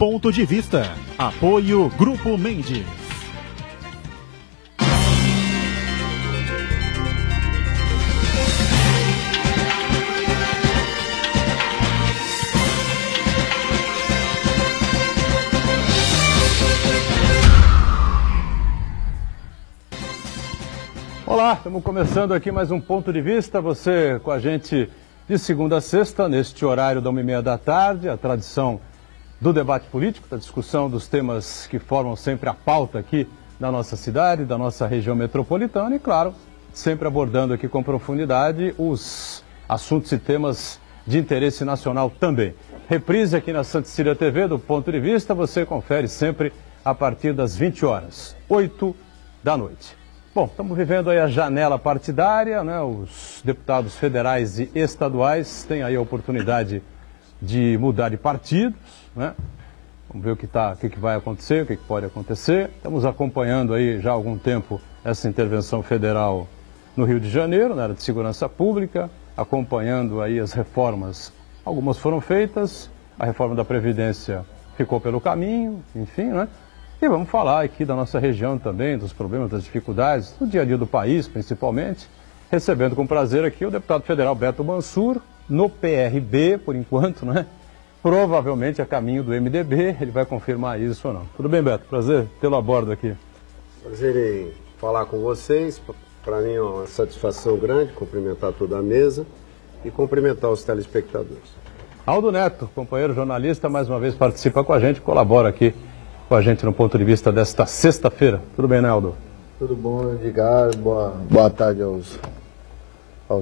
Ponto de Vista. Apoio Grupo Mendes. Olá, estamos começando aqui mais um Ponto de Vista, você com a gente de segunda a sexta, neste horário da 1h30 da tarde, a tradição do debate político, da discussão dos temas que formam sempre a pauta aqui da nossa cidade, da nossa região metropolitana e, claro, sempre abordando aqui com profundidade os assuntos e temas de interesse nacional também. Reprise aqui na Santa Cecília TV do Ponto de Vista, você confere sempre a partir das 20 horas, 8 da noite. Bom, estamos vivendo aí a janela partidária, né? Os deputados federais e estaduais têm aí a oportunidade de mudar de partidos, né? Vamos ver o que vai acontecer, o que pode acontecer. Estamos acompanhando aí já há algum tempo essa intervenção federal no Rio de Janeiro, na área de segurança pública, acompanhando aí as reformas. Algumas foram feitas, a reforma da Previdência ficou pelo caminho, enfim, né? E vamos falar aqui da nossa região também, dos problemas, das dificuldades, do dia a dia do país, principalmente. Recebendo com prazer aqui o deputado federal Beto Mansur, no PRB, por enquanto, né? Provavelmente a caminho do MDB, ele vai confirmar isso ou não. Tudo bem, Beto? Prazer tê-lo a bordo aqui. Prazer em falar com vocês. Para mim é uma satisfação grande cumprimentar toda a mesa e cumprimentar os telespectadores. Aldo Neto, companheiro jornalista, mais uma vez participa com a gente, colabora aqui com a gente no Ponto de Vista desta sexta-feira. Tudo bem, né, Aldo? Tudo bom, Edgar. Boa tarde aos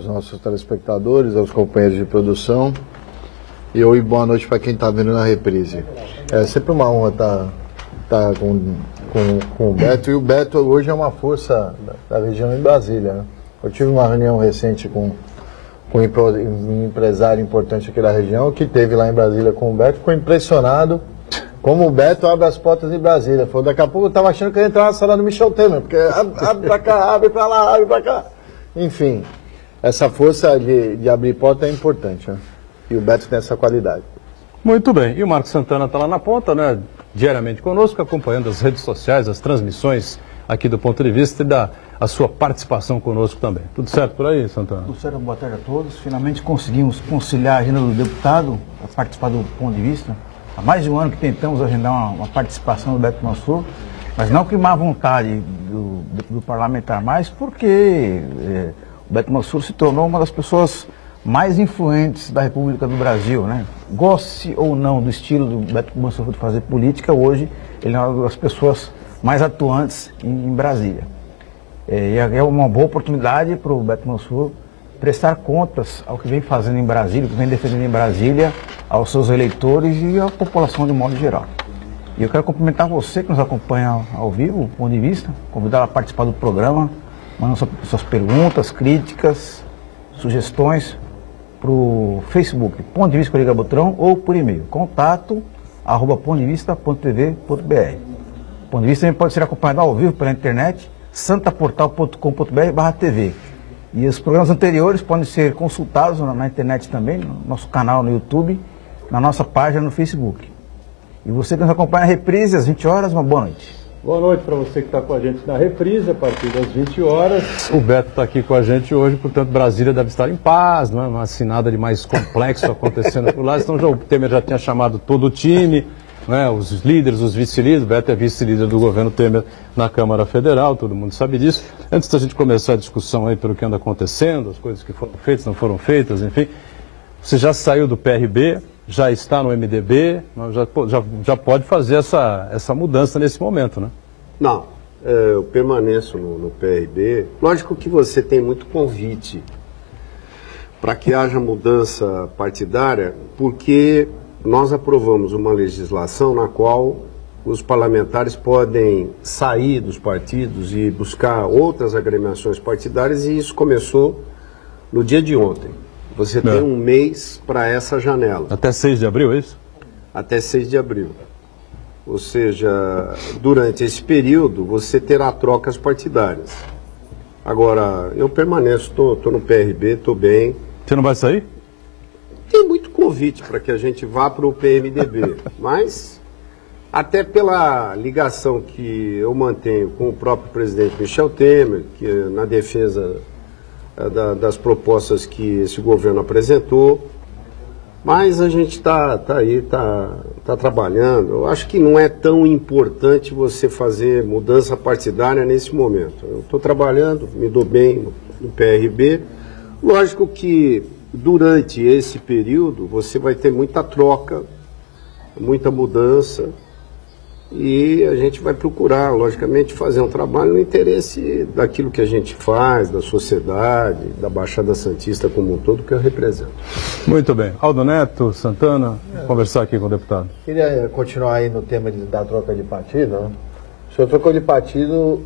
nossos telespectadores, aos companheiros de produção. E boa noite para quem está vendo na reprise. É sempre uma honra estar com o Beto. E o Beto hoje é uma força da região em Brasília, né? Eu tive uma reunião recente com um empresário importante aqui da região, que esteve lá em Brasília com o Beto, ficou impressionado como o Beto abre as portas de Brasília. Falou, daqui a pouco eu estava achando que eu ia entrar na sala do Michel Temer, porque abre para cá, abre para lá, abre para cá. Enfim, essa força de abrir porta é importante, né? E o Beto tem essa qualidade. Muito bem. E o Marcos Santana está lá na ponta, né? Diariamente conosco, acompanhando as redes sociais, as transmissões aqui do Ponto de Vista e a sua participação conosco também. Tudo certo por aí, Santana? Tudo certo, boa tarde a todos. Finalmente conseguimos conciliar a agenda do deputado para participar do Ponto de Vista. Há mais de um ano que tentamos agendar uma participação do Beto Mansur, mas não com má vontade do parlamentar, mas porque o Beto Mansur se tornou uma das pessoas mais influentes da República do Brasil, né? Goste ou não do estilo do Beto Mansur de fazer política, hoje ele é uma das pessoas mais atuantes em Brasília. E é uma boa oportunidade para o Beto Mansur prestar contas ao que vem fazendo em Brasília, o que vem defendendo em Brasília, aos seus eleitores e à população de modo geral. E eu quero cumprimentar você que nos acompanha ao vivo, do Ponto de Vista, convidá-la a participar do programa, mandando suas perguntas, críticas, sugestões para o Facebook, Ponto de Vista com Edgar Botrão, ou por e-mail, contato@pontodevista.tv.br. O Ponto de Vista também pode ser acompanhado ao vivo pela internet, santaportal.com.br/tv. E os programas anteriores podem ser consultados na internet também, no nosso canal no YouTube, na nossa página no Facebook. E você que nos acompanha na reprise às 20 horas, uma boa noite. Boa noite para você que está com a gente na reprise, a partir das 20 horas. O Beto está aqui com a gente hoje, portanto Brasília deve estar em paz, não é? Não há assim nada de mais complexo acontecendo por lá. Então o Temer já tinha chamado todo o time, né? Os líderes, os vice-líderes. O Beto é vice-líder do governo Temer na Câmara Federal, todo mundo sabe disso. Antes da gente começar a discussão aí pelo que anda acontecendo, as coisas que foram feitas, não foram feitas, enfim. Você já saiu do PRB, já está no MDB, já pode fazer essa mudança nesse momento, né? Não, eu permaneço no PRB. Lógico que você tem muito convite para que haja mudança partidária, porque nós aprovamos uma legislação na qual os parlamentares podem sair dos partidos e buscar outras agremiações partidárias, e isso começou no dia de ontem. Você tem um mês para essa janela. Até 6 de abril, é isso? Até 6 de abril. Ou seja, durante esse período você terá trocas partidárias. Agora, eu permaneço, estou no PRB, estou bem. Você não vai sair? Tem muito convite para que a gente vá para o PMDB, mas até pela ligação que eu mantenho com o próprio presidente Michel Temer, que na defesa das propostas que esse governo apresentou. Mas a gente está trabalhando. Eu acho que não é tão importante você fazer mudança partidária nesse momento. Eu estou trabalhando, me dou bem no PRB. Lógico que durante esse período você vai ter muita troca, muita mudança. E a gente vai procurar, logicamente, fazer um trabalho no interesse daquilo que a gente faz, da sociedade, da Baixada Santista como um todo, que eu represento. Muito bem. Aldo Neto, Santana, conversar aqui com o deputado. Queria continuar aí no tema da troca de partido. Né? O senhor trocou de partido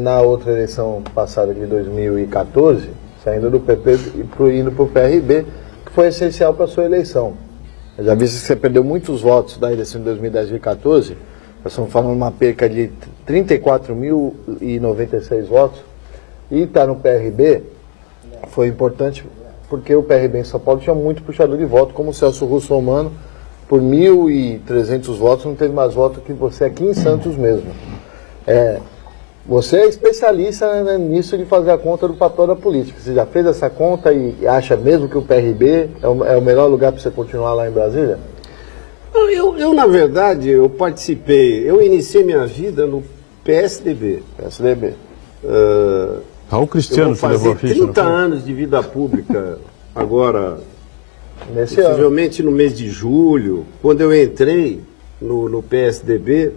na outra eleição passada de 2014, saindo do PP e indo para o PRB, que foi essencial para a sua eleição. Eu já vi que você perdeu muitos votos da eleição de 2010 e 2014. Nós estamos falando de uma perca de 34.096 votos. E estar no PRB foi importante porque o PRB em São Paulo tinha muito puxador de voto, como o Celso Russomano, por 1.300 votos, não teve mais votos que você aqui em Santos mesmo. Você é especialista, né, nisso de fazer a conta do papel da política. Você já fez essa conta e acha mesmo que o PRB é o melhor lugar para você continuar lá em Brasília? Eu, na verdade, eu iniciei minha vida no PSDB. PSDB. O Cristiano eu vou fazer levou a ficha, 30 anos de vida pública agora, Nesse ano. possivelmente no mês de julho, quando eu entrei no PSDB,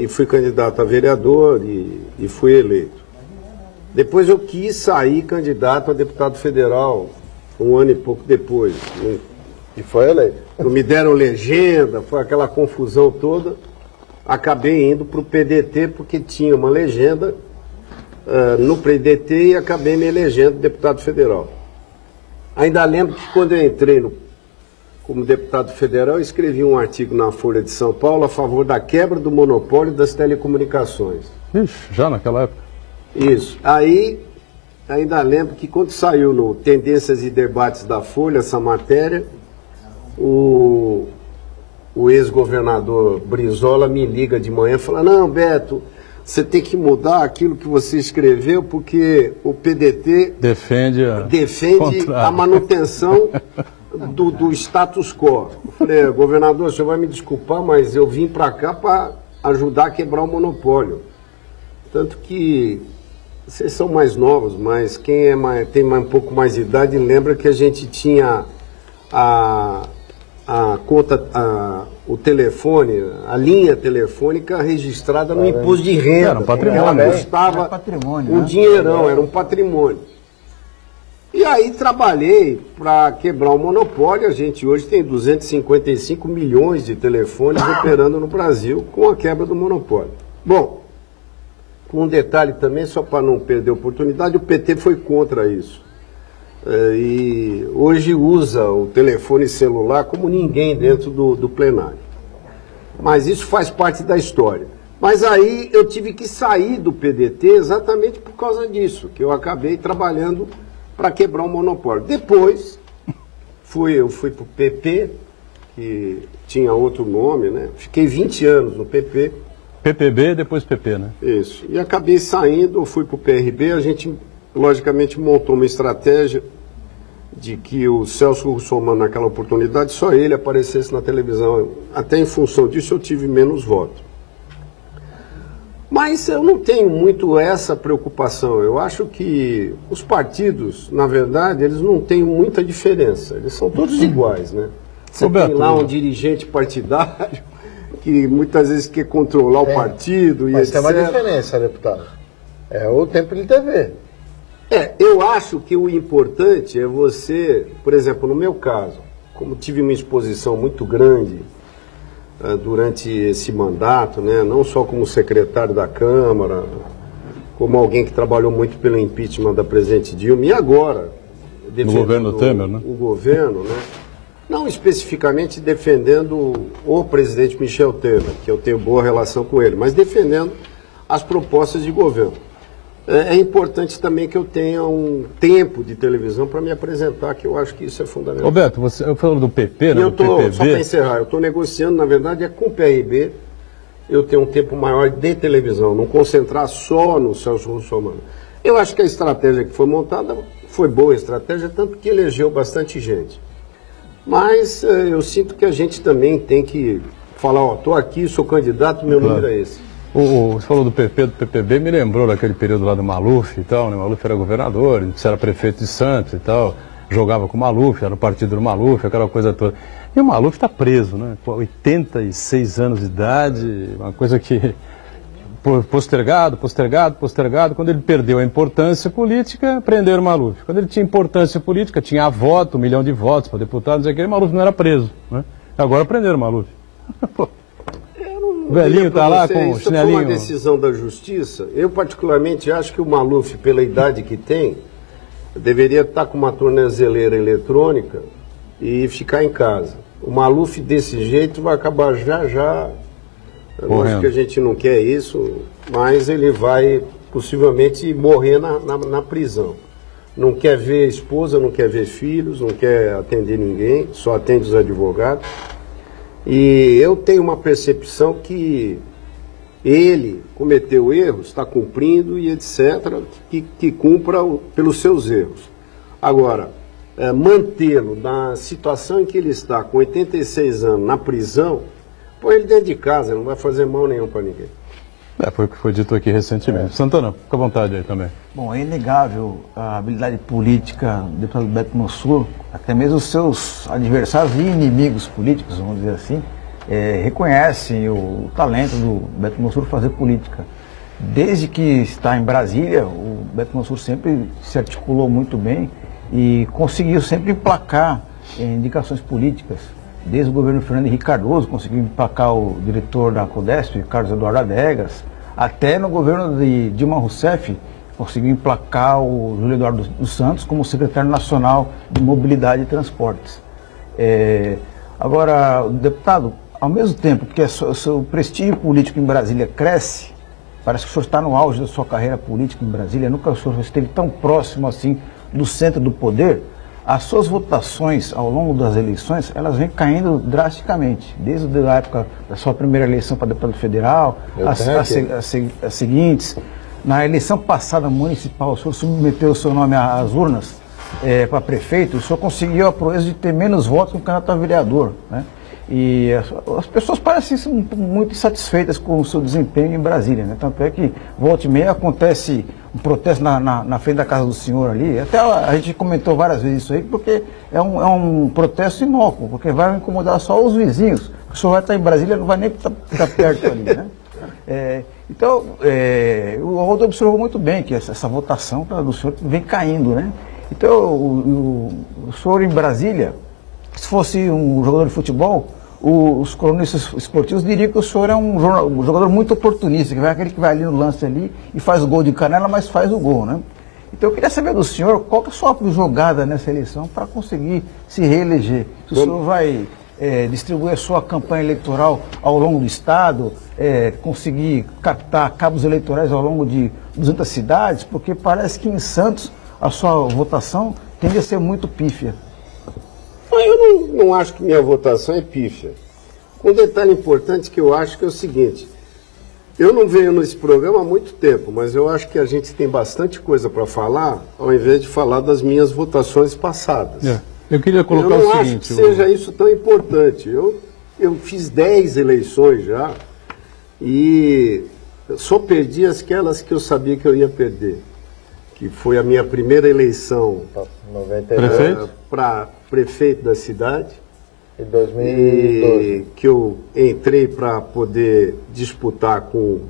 e fui candidato a vereador e fui eleito. Depois eu quis sair candidato a deputado federal, um ano e pouco depois. E foi eleito. Não me deram legenda, foi aquela confusão toda. Acabei indo para o PDT porque tinha uma legenda no PDT e acabei me elegendo deputado federal. Ainda lembro que quando eu entrei como deputado federal, eu escrevi um artigo na Folha de São Paulo a favor da quebra do monopólio das telecomunicações. Ixi, já naquela época? Isso. Aí, ainda lembro que quando saiu no Tendências e Debates da Folha, essa matéria, o ex-governador Brizola me liga de manhã e fala: não, Beto, você tem que mudar aquilo que você escreveu porque o PDT defende a manutenção do status quo. Eu falei: governador, o senhor vai me desculpar, mas eu vim para cá para ajudar a quebrar o monopólio. Tanto que vocês são mais novos, mas quem tem um pouco mais de idade lembra que a gente tinha a conta, o telefone, a linha telefônica registrada no imposto de renda. Era um patrimônio. Ela custava um dinheirão, era um patrimônio. E aí trabalhei para quebrar o monopólio. A gente hoje tem 255 milhões de telefones operando no Brasil com a quebra do monopólio. Bom, com um detalhe também, só para não perder a oportunidade, o PT foi contra isso. E hoje usa o telefone celular como ninguém dentro do plenário. Mas isso faz parte da história. Mas aí eu tive que sair do PDT exatamente por causa disso, que eu acabei trabalhando para quebrar o monopólio. Depois, eu fui para o PP, que tinha outro nome, né? Fiquei 20 anos no PP. PPB, depois PP, né? Isso. E acabei saindo, fui para o PRB, a gente, logicamente, montou uma estratégia de que o Celso Russomano, naquela oportunidade, só ele aparecesse na televisão. Até em função disso, eu tive menos votos. Mas eu não tenho muito essa preocupação. Eu acho que os partidos, na verdade, eles não têm muita diferença. Eles são todos iguais, né? Você tem lá um dirigente partidário que muitas vezes quer controlar o partido e etc. Mas tem uma diferença, deputado. É o tempo de TV. Eu acho que o importante é você, por exemplo, no meu caso, como tive uma exposição muito grande durante esse mandato, né, não só como secretário da Câmara, como alguém que trabalhou muito pelo impeachment da presidente Dilma, e agora, no governo Temer, né? O governo, né? Não especificamente defendendo o presidente Michel Temer, que eu tenho boa relação com ele, mas defendendo as propostas de governo. é importante também que eu tenha um tempo de televisão para me apresentar, que eu acho que isso é fundamental. Roberto, eu falando do PP, né? E eu do estou, PPB. só para encerrar, eu estou negociando, na verdade, com o PRB, eu tenho um tempo maior de televisão, não concentrar só no Celso Russomano. Eu acho que a estratégia que foi montada foi boa estratégia, tanto que elegeu bastante gente. Mas eu sinto que a gente também tem que falar, ó, estou aqui, sou candidato, meu número é esse. Você falou do PP, do PPB, me lembrou daquele período lá do Maluf e tal, né? O Maluf era governador, você era prefeito de Santos e tal, jogava com o Maluf, era o partido do Maluf, aquela coisa toda. E o Maluf está preso, né? 86 anos de idade, uma coisa que postergado. Quando ele perdeu a importância política, prenderam o Maluf. Quando ele tinha importância política, tinha voto, 1 milhão de votos para deputados, o Maluf não era preso, né? Agora prenderam o Maluf. O velhinho está lá com o chinelinho. Foi uma decisão da justiça. Eu particularmente acho que o Maluf, pela idade que tem, deveria estar com uma tornozeleira eletrônica e ficar em casa. O Maluf desse jeito vai acabar já. Eu acho que a gente não quer isso, mas ele vai possivelmente morrer na prisão. Não quer ver esposa, não quer ver filhos, não quer atender ninguém, só atende os advogados. E eu tenho uma percepção que ele cometeu erros, está cumprindo e etc., que cumpra pelos seus erros. Agora, mantê-lo na situação em que ele está, com 86 anos, na prisão, põe ele dentro de casa, não vai fazer mal nenhum para ninguém. Foi o que foi dito aqui recentemente. Santana, fica à vontade aí também. Bom, é inegável a habilidade política do deputado Beto Mansur, até mesmo os seus adversários e inimigos políticos, vamos dizer assim, reconhecem o talento do Beto Mansur fazer política. Desde que está em Brasília, o Beto Mansur sempre se articulou muito bem e conseguiu sempre emplacar indicações políticas. Desde o governo Fernando Henrique Cardoso, conseguiu emplacar o diretor da Codesp, Carlos Eduardo Adegas, até no governo de Dilma Rousseff, conseguiu emplacar o Júlio Eduardo dos Santos como secretário nacional de Mobilidade e Transportes. Agora, o deputado, ao mesmo tempo que o seu prestígio político em Brasília cresce, parece que o senhor está no auge da sua carreira política em Brasília, nunca o senhor esteve tão próximo assim do centro do poder. As suas votações ao longo das eleições, elas vêm caindo drasticamente, desde a época da sua primeira eleição para deputado federal, as seguintes. Na eleição passada municipal, o senhor submeteu o seu nome às urnas para prefeito, o senhor conseguiu a proeza de ter menos votos que um candidato a vereador, né? E as pessoas parecem muito insatisfeitas com o seu desempenho em Brasília, né? Tanto é que, volta e meia, acontece um protesto na frente da casa do senhor ali. Até a gente comentou várias vezes isso aí, porque é um protesto inócuo, porque vai incomodar só os vizinhos. O senhor vai estar em Brasília, não vai nem estar perto ali, né? Então, o Aldo observou muito bem que essa votação do senhor vem caindo, né? Então, o senhor em Brasília, se fosse um jogador de futebol, os colunistas esportivos diriam que o senhor é um jogador muito oportunista, que vai aquele que vai ali no lance ali e faz o gol de canela, mas faz o gol, né? Então eu queria saber do senhor qual que é a sua jogada nessa eleição para conseguir se reeleger. Se o senhor vai distribuir a sua campanha eleitoral ao longo do estado, conseguir captar cabos eleitorais ao longo de 200 cidades, porque parece que em Santos a sua votação tende a ser muito pífia. Eu não acho que minha votação é pífia. Um detalhe importante que eu acho que é o seguinte: eu não venho nesse programa há muito tempo, mas eu acho que a gente tem bastante coisa para falar, ao invés de falar das minhas votações passadas. Eu queria colocar o seguinte... Eu não acho que seja isso tão importante. Eu fiz 10 eleições já e só perdi aquelas que eu sabia que eu ia perder. Que foi a minha primeira eleição para prefeito da cidade. Em 2012. Que eu entrei para poder disputar com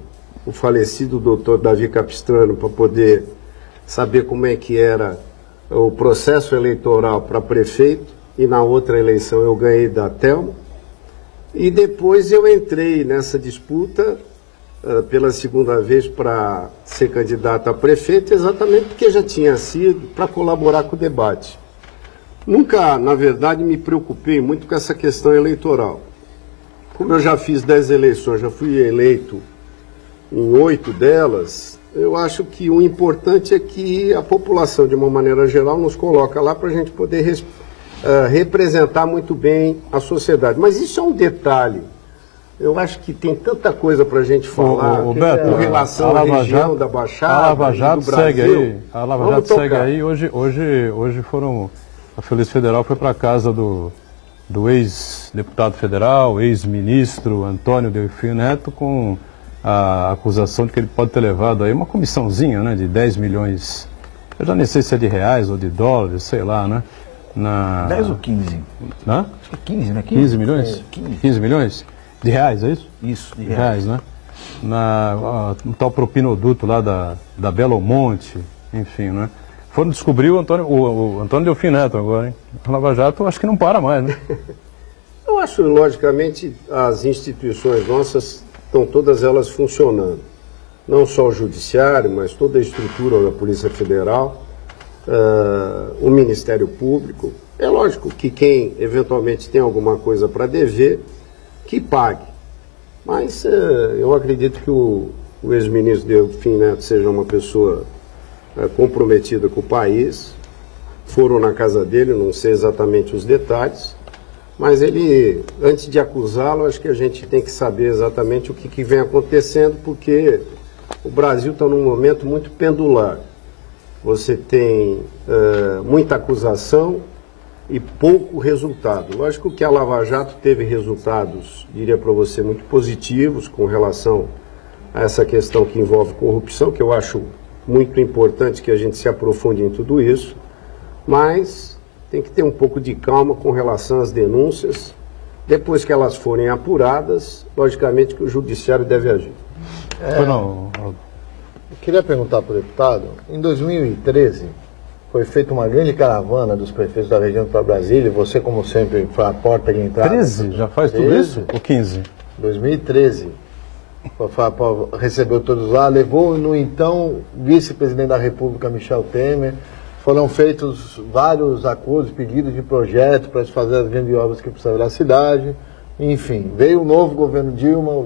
o falecido doutor Davi Capistrano, para poder saber como é que era o processo eleitoral para prefeito. E na outra eleição eu ganhei da Thelma. E depois eu entrei nessa disputa pela segunda vez para ser candidato a prefeito, exatamente porque já tinha sido para colaborar com o debate. Nunca, na verdade, me preocupei muito com essa questão eleitoral. Como eu já fiz 10 eleições, já fui eleito em 8 delas, Eu acho que o importante é que a população, de uma maneira geral, nos coloca lá para a gente poder representar muito bem a sociedade. Mas isso é um detalhe. Eu acho que tem tanta coisa para a gente falar com relação à região da Baixada. A Lava Jato segue aí. A Lava Jato segue aí. Hoje a Polícia Federal foi para a casa do ex-deputado federal, ex-ministro Antônio Delfim Neto, com a acusação de que ele pode ter levado aí uma comissãozinha, né, de 10 milhões, eu já nem sei se é de reais ou de dólares, sei lá, né? 10 ou 15? Hã? Acho que é 15, né? 15 milhões? 15 milhões? De reais, é isso? Isso, de reais, né? No tal propinoduto lá da Belo Monte, enfim, né? Foram descobrir o Antônio Delfim Neto agora, hein? A Lava Jato acho que não para mais, né? Eu acho, logicamente, as instituições nossas estão todas elas funcionando. Não só o Judiciário, mas toda a estrutura da Polícia Federal, o Ministério Público. É lógico que quem eventualmente tem alguma coisa para dever, que pague. Mas eu acredito que o ex-ministro Delfim Neto seja uma pessoa comprometida com o país. Foram na casa dele, não sei exatamente os detalhes, mas ele, antes de acusá-lo, acho que a gente tem que saber exatamente o que vem acontecendo, porque o Brasil está num momento muito pendular. Você tem muita acusação e pouco resultado. Lógico que a Lava Jato teve resultados, diria para você, muito positivos com relação a essa questão que envolve corrupção, que eu acho muito importante que a gente se aprofunde em tudo isso, mas tem que ter um pouco de calma com relação às denúncias. Depois que elas forem apuradas, logicamente que o Judiciário deve agir. Eu queria perguntar para o deputado, em 2013, foi feita uma grande caravana dos prefeitos da região para Brasília, você, como sempre, foi a porta de entrada. 13? Já faz 13? Tudo isso? Ou 15? 2013. Recebeu todos lá, levou no então vice-presidente da República, Michel Temer. Foram feitos vários acordos, pedidos de projeto para se fazer as grandes obras que precisavam da cidade. Enfim, veio o novo governo Dilma,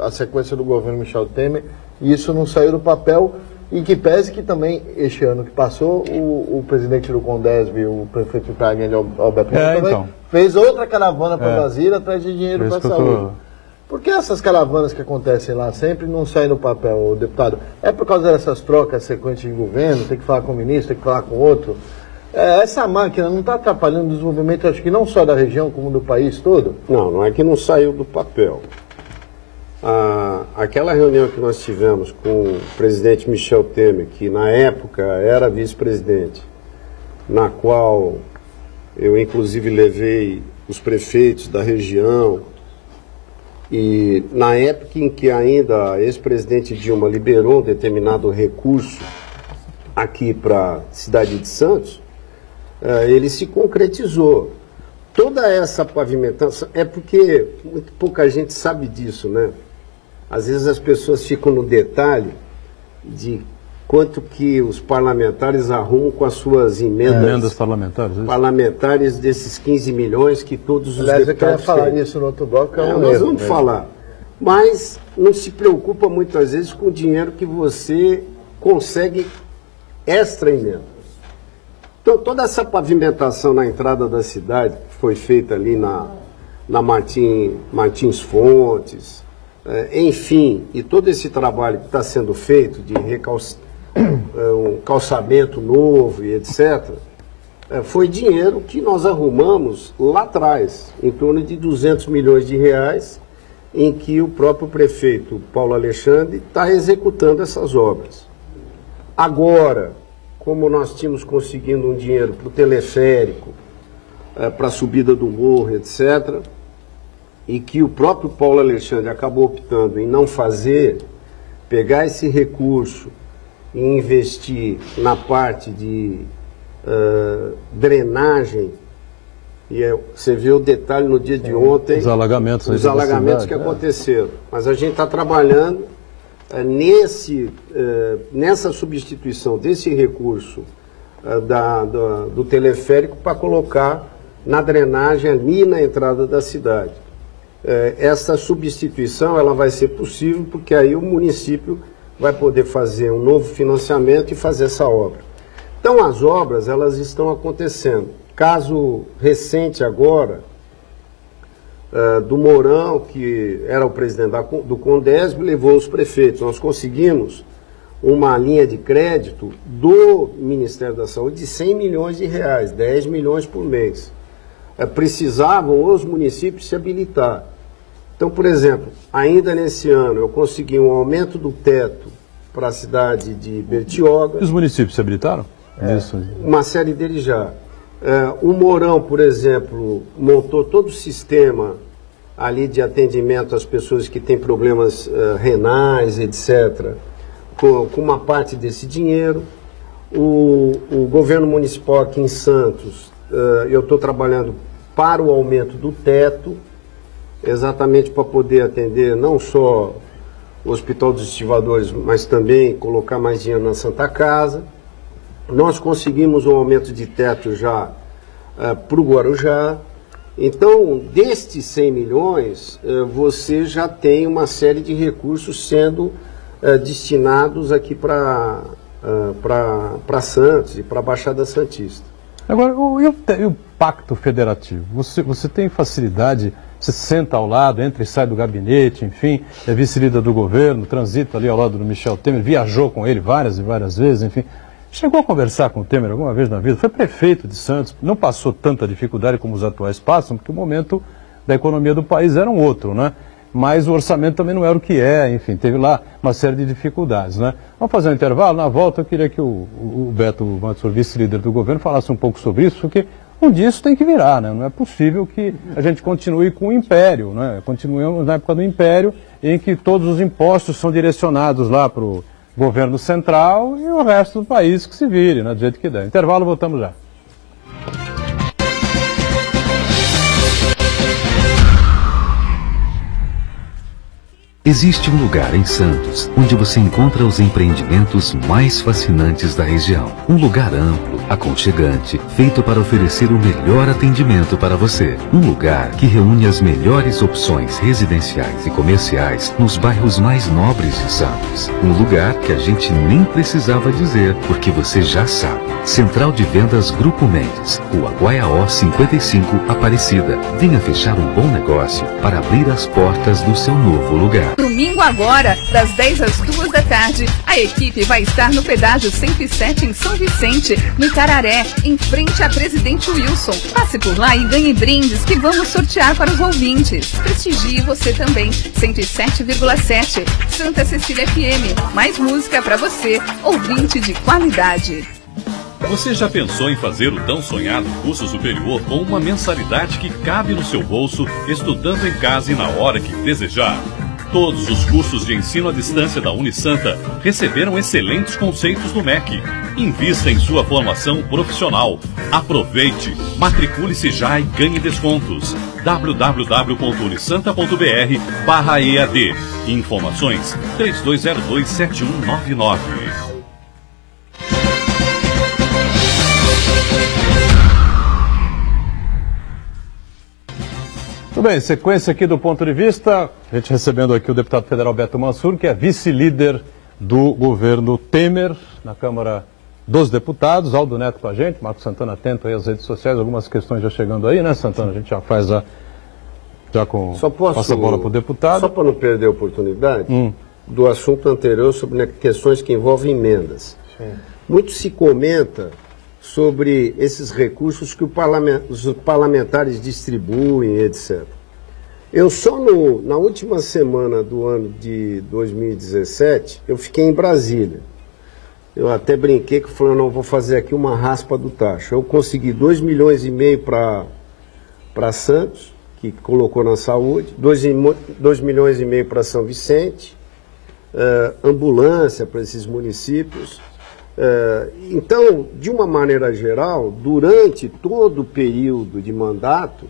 a sequência do governo Michel Temer, e isso não saiu do papel. E que pese que também, este ano que passou, o presidente do Condesb, o prefeito de Praguinha, Alberto Moura, fez outra caravana para Brasília atrás de dinheiro para a saúde. Por que essas caravanas que acontecem lá sempre não saem no papel, deputado? É por causa dessas trocas sequentes de governo, tem que falar com o ministro, tem que falar com o outro? Essa máquina não está atrapalhando o desenvolvimento, acho que não só da região, como do país todo? Não, não é que não saiu do papel. Aquela reunião que nós tivemos com o presidente Michel Temer, que na época era vice-presidente, na qual eu inclusive levei os prefeitos da região, e na época em que ainda a ex-presidente Dilma liberou um determinado recurso aqui para a cidade de Santos, ele se concretizou. Toda essa pavimentação, é porque muito pouca gente sabe disso, né? Às vezes as pessoas ficam no detalhe de quanto que os parlamentares arrumam com as suas emendas parlamentares desses 15 milhões que todos os deputados eu queria falar nisso no outro bloco. Nós vamos falar. Mas não se preocupa muitas vezes com o dinheiro que você consegue extra emenda. Então toda essa pavimentação na entrada da cidade, que foi feita ali na Martins Fontes, enfim, e todo esse trabalho que está sendo feito de um calçamento novo e etc., foi dinheiro que nós arrumamos lá atrás, em torno de 200 milhões de reais, em que o próprio prefeito Paulo Alexandre está executando essas obras. Agora, como nós tínhamos conseguindo um dinheiro para o teleférico, para a subida do morro, etc., e que o próprio Paulo Alexandre acabou optando em não fazer, pegar esse recurso e investir na parte de drenagem, e você vê o detalhe no dia de ontem, os alagamentos que aconteceram. Mas a gente está trabalhando nessa substituição desse recurso do teleférico para colocar na drenagem ali na entrada da cidade. Essa substituição ela vai ser possível porque aí o município vai poder fazer um novo financiamento e fazer essa obra. Então, as obras, elas estão acontecendo. Caso recente agora, do Mourão, que era o presidente do Condesb, levou os prefeitos. Nós conseguimos uma linha de crédito do Ministério da Saúde de 100 milhões de reais, 10 milhões por mês. Precisavam os municípios se habilitar. Então, por exemplo, ainda nesse ano eu consegui um aumento do teto para a cidade de Bertioga. Os municípios se habilitaram? Isso. Uma série deles já. O Mourão, por exemplo, montou todo o sistema ali de atendimento às pessoas que têm problemas renais, etc., com uma parte desse dinheiro. O governo municipal aqui em Santos, eu estou trabalhando para o aumento do teto, exatamente para poder atender não só o Hospital dos Estivadores, mas também colocar mais dinheiro na Santa Casa. Nós conseguimos um aumento de teto já para o Guarujá. Então, destes 100 milhões, você já tem uma série de recursos sendo destinados aqui para Santos e para a Baixada Santista. Agora, e o Pacto Federativo? Você tem facilidade, você senta ao lado, entra e sai do gabinete, enfim, é vice-líder do governo, transita ali ao lado do Michel Temer, viajou com ele várias e várias vezes, enfim. Chegou a conversar com o Temer alguma vez na vida? Foi prefeito de Santos, não passou tanta dificuldade como os atuais passam, porque o momento da economia do país era um outro, né? Mas o orçamento também não era o que é, enfim, teve lá uma série de dificuldades, né? Vamos fazer um intervalo? Na volta eu queria que o Beto Mansour, vice-líder do governo, falasse um pouco sobre isso, porque um dia isso tem que virar, né? Não é possível que a gente continue com o império, né? Continuamos na época do império, em que todos os impostos são direcionados lá para o governo central e o resto do país que se vire, né, do jeito que der. Intervalo, voltamos já. Existe um lugar em Santos onde você encontra os empreendimentos mais fascinantes da região. Um lugar amplo, aconchegante, feito para oferecer o melhor atendimento para você. Um lugar que reúne as melhores opções residenciais e comerciais nos bairros mais nobres de Santos. Um lugar que a gente nem precisava dizer, porque você já sabe. Central de Vendas Grupo Mendes, Rua Guaiaó 55, Aparecida. Venha fechar um bom negócio para abrir as portas do seu novo lugar. Domingo agora, das 10 às 2 da tarde, a equipe vai estar no pedágio 107 em São Vicente, no Itararé, em frente à Presidente Wilson. Passe por lá e ganhe brindes que vamos sortear para os ouvintes. Prestigie você também. 107,7 Santa Cecília FM. Mais música para você, ouvinte de qualidade. Você já pensou em fazer o tão sonhado curso superior com uma mensalidade que cabe no seu bolso, estudando em casa e na hora que desejar? Todos os cursos de ensino à distância da Unisanta receberam excelentes conceitos do MEC. Invista em sua formação profissional. Aproveite, matricule-se já e ganhe descontos. www.unisanta.br/EAD. Informações 3202-7199. Tudo bem, sequência aqui do Ponto de Vista, a gente recebendo aqui o deputado federal Beto Mansour, que é vice-líder do governo Temer na Câmara dos Deputados. Aldo Neto com a gente, Marcos Santana atento aí às redes sociais, algumas questões já chegando aí, né, Santana? A gente já faz passa a bola para o deputado. Só para não perder a oportunidade, do assunto anterior sobre questões que envolvem emendas. Sim. Muito se comenta sobre esses recursos que os parlamentares distribuem, etc. Eu só na última semana do ano de 2017, eu fiquei em Brasília. Eu até brinquei que falei, não, vou fazer aqui uma raspa do tacho. Eu consegui 2,5 milhões para Santos, que colocou na saúde, 2,5 milhões para São Vicente, ambulância para esses municípios. Então, de uma maneira geral, durante todo o período de mandato,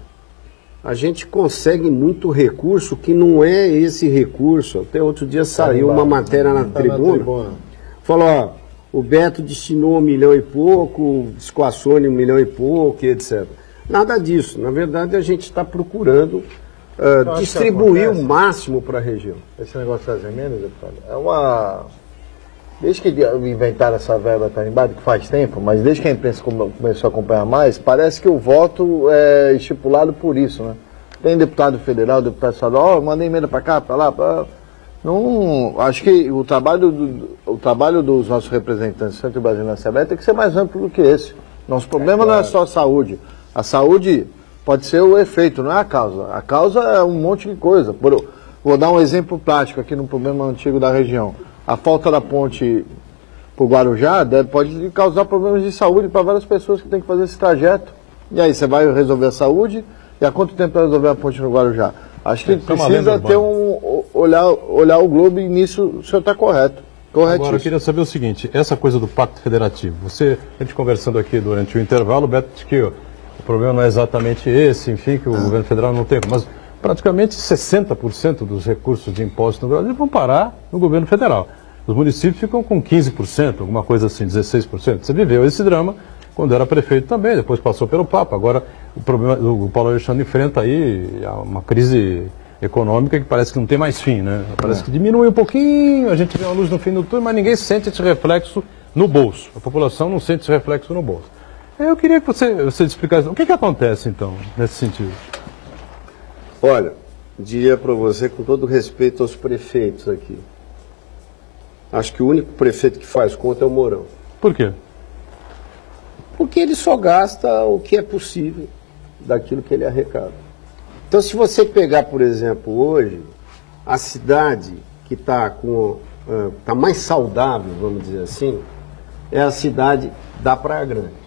a gente consegue muito recurso que não é esse recurso. Até outro dia saiu uma matéria na tribuna, falou, ó, o Beto destinou 1 milhão e pouco, o Squassone 1 milhão e pouco, etc. Nada disso. Na verdade, a gente está procurando distribuir o máximo para a região. Esse negócio das emendas, deputado, desde que inventaram essa verba tarimbada, que faz tempo, mas desde que a imprensa começou a acompanhar mais, parece que o voto é estipulado por isso, né? Tem deputado federal, deputado estadual, mandei emenda para cá, para lá, para... Não, acho que o trabalho dos nossos representantes do Brasil na Assembleia tem que ser mais amplo do que esse. Nosso problema não é só a saúde. A saúde pode ser o efeito, não é a causa. A causa é um monte de coisa. Vou dar um exemplo prático aqui no problema antigo da região. A falta da ponte para o Guarujá pode causar problemas de saúde para várias pessoas que têm que fazer esse trajeto. E aí, você vai resolver a saúde, e há quanto tempo para resolver a ponte no Guarujá? Acho que precisa ter olhar o globo, e nisso o senhor está correto. Corretíssimo. Agora, eu queria saber o seguinte, essa coisa do Pacto Federativo. A gente conversando aqui durante o intervalo, o Beto disse que o problema não é exatamente esse, enfim, que o governo federal não tem, mas praticamente 60% dos recursos de impostos no Brasil vão parar no governo federal. Os municípios ficam com 15%, alguma coisa assim, 16%. Você viveu esse drama quando era prefeito também, depois passou pelo Papa. Agora o problema, o Paulo Alexandre enfrenta aí uma crise econômica que parece que não tem mais fim, né? Parece que diminui um pouquinho, a gente vê uma luz no fim do túnel, mas ninguém sente esse reflexo no bolso. A população não sente esse reflexo no bolso. Eu queria que você explicasse o que acontece, então, nesse sentido. Olha, diria para você, com todo respeito aos prefeitos aqui, acho que o único prefeito que faz conta é o Mourão. Por quê? Porque ele só gasta o que é possível daquilo que ele arrecada. Então, se você pegar, por exemplo, hoje, a cidade que está mais saudável, vamos dizer assim, é a cidade da Praia Grande.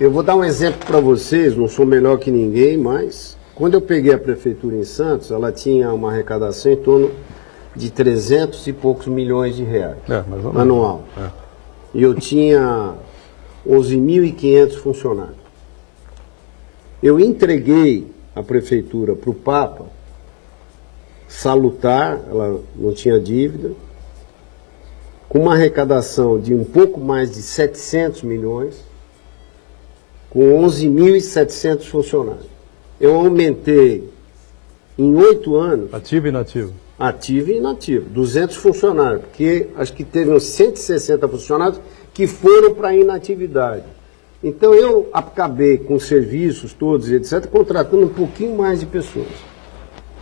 Eu vou dar um exemplo para vocês, não sou melhor que ninguém, mas quando eu peguei a prefeitura em Santos, ela tinha uma arrecadação em torno de 300 e poucos milhões de reais anual. E eu tinha 11.500 funcionários. Eu entreguei a prefeitura para o Papa, salutar, ela não tinha dívida, com uma arrecadação de um pouco mais de 700 milhões, com 11.700 funcionários. Eu aumentei em 8 anos... Ativo e inativo? Ativo e inativo. 200 funcionários, porque acho que teve uns 160 funcionários que foram para a inatividade. Então eu acabei com os serviços todos, etc., contratando um pouquinho mais de pessoas.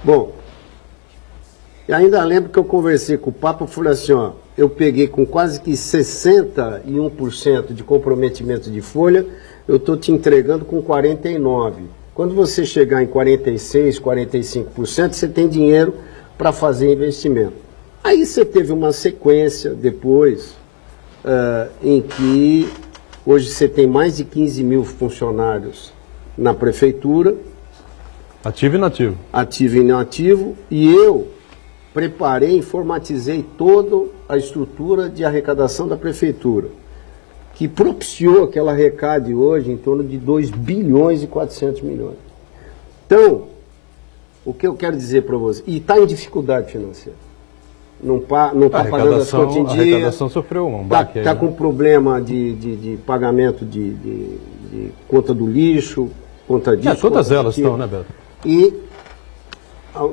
Bom, eu ainda lembro que eu conversei com o Papa e falei assim, ó, eu peguei com quase que 61% de comprometimento de folha, eu estou te entregando com 49%. Quando você chegar em 46%, 45%, você tem dinheiro para fazer investimento. Aí você teve uma sequência depois, em que hoje você tem mais de 15 mil funcionários na prefeitura. Ativo e inativo. Ativo e inativo. E eu preparei, informatizei toda a estrutura de arrecadação da prefeitura, que propiciou que ela arrecade hoje em torno de 2 bilhões e 400 milhões. Então, o que eu quero dizer para você, e está em dificuldade financeira, não está pagando as contas em dia, a arrecadação sofreu um baque. Está com problema de pagamento de conta do lixo, conta disso. Todas elas estão, né, Beto? E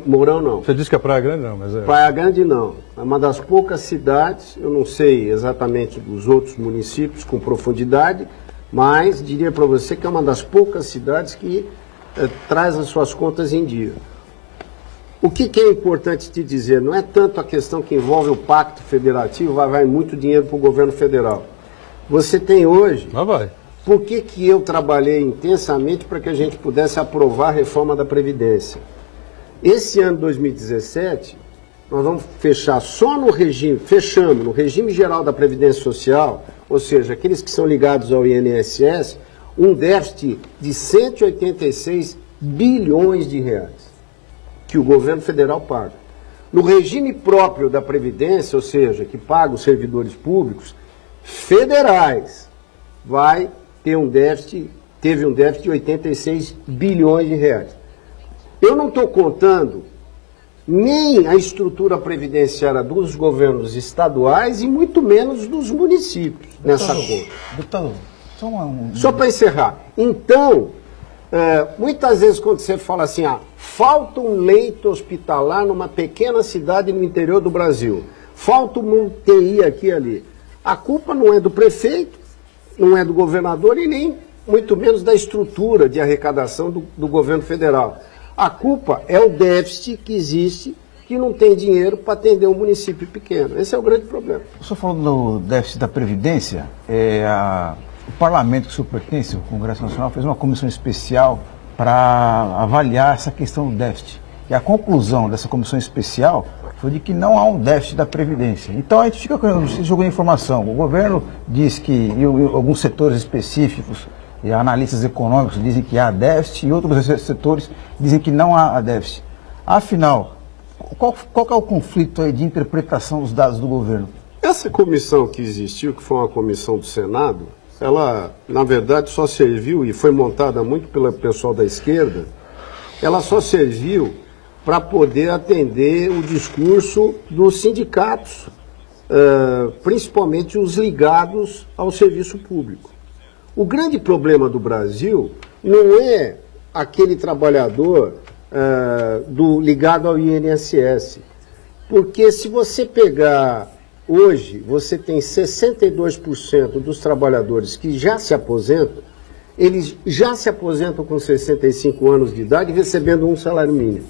Mourão não. Você disse que a Praia Grande não, mas é... Praia Grande não. É uma das poucas cidades, eu não sei exatamente dos outros municípios com profundidade, mas diria para você que é uma das poucas cidades que traz as suas contas em dia. O que é importante te dizer? Não é tanto a questão que envolve o Pacto Federativo, vai muito dinheiro para o governo federal. Você tem hoje... Lá vai. Por que eu trabalhei intensamente para que a gente pudesse aprovar a reforma da Previdência? Esse ano 2017, nós vamos fechar só no regime, fechamos no regime geral da Previdência Social, ou seja, aqueles que são ligados ao INSS, um déficit de 186 bilhões de reais, que o governo federal paga. No regime próprio da Previdência, ou seja, que paga os servidores públicos federais, vai ter teve um déficit de 86 bilhões de reais. Eu não estou contando nem a estrutura previdenciária dos governos estaduais e muito menos dos municípios nessa conta. Deputado, Só para encerrar. Então, Muitas vezes quando você fala assim, falta um leito hospitalar numa pequena cidade no interior do Brasil, falta um UTI aqui e ali, a culpa não é do prefeito, não é do governador e nem muito menos da estrutura de arrecadação do governo federal. A culpa é o déficit que existe, que não tem dinheiro para atender um município pequeno. Esse é o grande problema. O senhor falou do déficit da Previdência, o parlamento que o senhor pertence, o Congresso Nacional, fez uma comissão especial para avaliar essa questão do déficit. E a conclusão dessa comissão especial foi de que não há um déficit da Previdência. Então a gente fica jogando informação. O governo diz que, e alguns setores específicos, e analistas econômicos dizem que há déficit, e outros setores dizem que não há déficit. Afinal, qual é o conflito aí de interpretação dos dados do governo? Essa comissão que existiu, que foi uma comissão do Senado, ela, na verdade, só serviu, e foi montada muito pelo pessoal da esquerda, ela só serviu para poder atender o discurso dos sindicatos, principalmente os ligados ao serviço público. O grande problema do Brasil não é aquele trabalhador ligado ao INSS, porque se você pegar hoje, você tem 62% dos trabalhadores que já se aposentam, eles já se aposentam com 65 anos de idade recebendo um salário mínimo.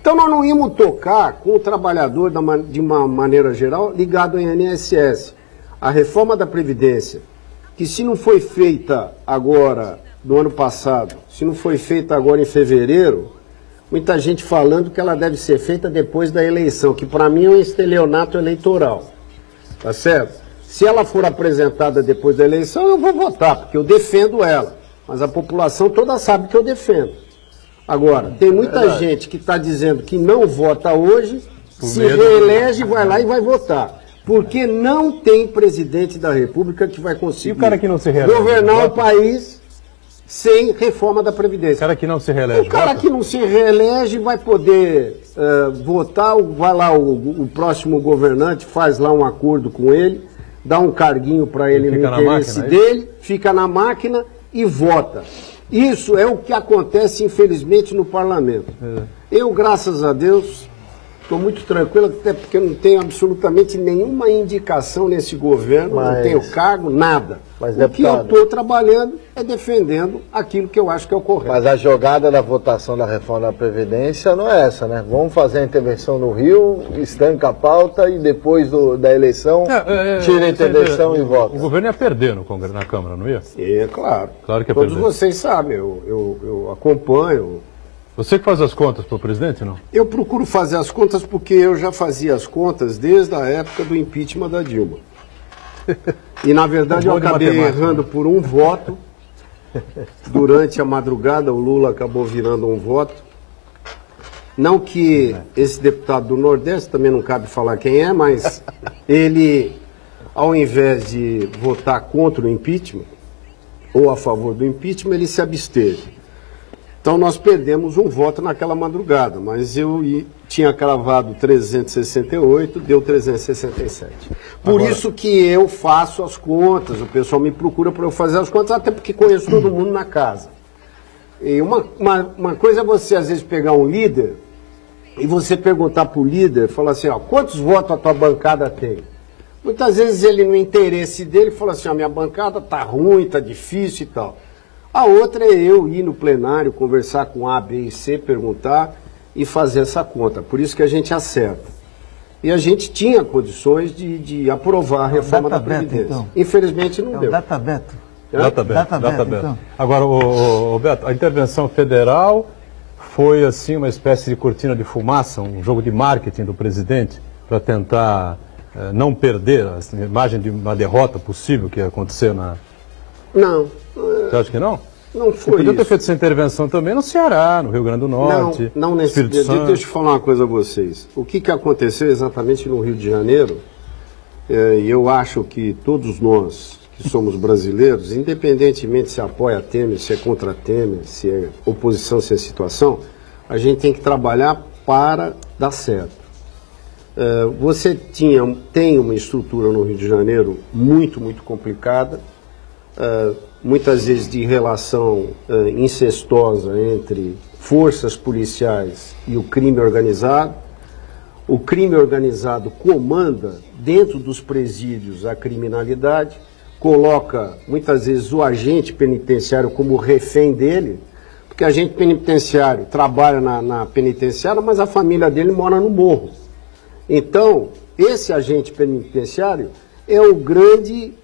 Então nós não íamos tocar com o trabalhador de uma maneira geral ligado ao INSS. A reforma da Previdência, que se não foi feita agora, no ano passado, se não foi feita agora em fevereiro, muita gente falando que ela deve ser feita depois da eleição, que para mim é um estelionato eleitoral, tá certo? Se ela for apresentada depois da eleição, eu vou votar, porque eu defendo ela, mas a população toda sabe que eu defendo. Agora, tem muita gente que está dizendo que não vota hoje, se reelege, vai lá e vai votar. Porque não tem presidente da República que vai conseguir o cara que não se reelege, governar o país sem reforma da Previdência. O cara que não se reelege. O cara que não se reelege vai poder votar, vai lá o próximo governante, faz lá um acordo com ele, dá um carguinho para ele no interesse dele, fica na máquina e vota. Isso é o que acontece, infelizmente, no parlamento. Eu, graças a Deus, estou muito tranquilo, até porque eu não tenho absolutamente nenhuma indicação nesse governo, não tenho cargo, nada. Mas, o que eu estou trabalhando é defendendo aquilo que eu acho que é o correto. Mas a jogada da votação da reforma da Previdência não é essa, né? Vamos fazer a intervenção no Rio, estanca a pauta e depois da eleição tira a intervenção e vota. O governo ia perder no Congresso, na Câmara, não ia? É, claro. Claro que ia Todos perder. vocês sabem, eu acompanho. Você que faz as contas para o presidente, não? Eu procuro fazer as contas porque eu já fazia as contas desde a época do impeachment da Dilma. E, na verdade, eu acabei errando por um voto. Durante a madrugada, o Lula acabou virando um voto. Não que esse deputado do Nordeste, também não cabe falar quem é, mas ele, ao invés de votar contra o impeachment, ou a favor do impeachment, ele se absteve. Então nós perdemos um voto naquela madrugada, mas eu tinha cravado 368, deu 367. Por isso que eu faço as contas, o pessoal me procura para eu fazer as contas, até porque conheço todo mundo na casa. E uma coisa é você, às vezes, pegar um líder e você perguntar para o líder, falar assim, quantos votos a tua bancada tem? Muitas vezes ele, no interesse dele, fala assim, minha bancada tá ruim, tá difícil e tal. A outra é eu ir no plenário, conversar com A, B e C, perguntar e fazer essa conta. Por isso que a gente acerta. E a gente tinha condições de aprovar a reforma da Previdência. Então. Infelizmente não deu. Data Beto. Data Beto. Então. Agora, Beto, a intervenção federal foi assim uma espécie de cortina de fumaça, um jogo de marketing do presidente para tentar não perder a imagem de uma derrota possível que ia acontecer na... Não. Você acha que não? Não foi podia ter feito essa intervenção também no Ceará, no Rio Grande do Norte, não nesse Espírito Santo. Deixa eu falar uma coisa a vocês. O que aconteceu exatamente no Rio de Janeiro, e eu acho que todos nós que somos brasileiros, independentemente se apoia Temer, se é contra Temer, se é oposição, se é situação, a gente tem que trabalhar para dar certo. Você tem uma estrutura no Rio de Janeiro muito, muito complicada. muitas vezes de relação incestuosa entre forças policiais e o crime organizado. O crime organizado comanda dentro dos presídios a criminalidade, coloca muitas vezes o agente penitenciário como refém dele, porque o agente penitenciário trabalha na penitenciária, mas a família dele mora no morro. Então, esse agente penitenciário é o grande,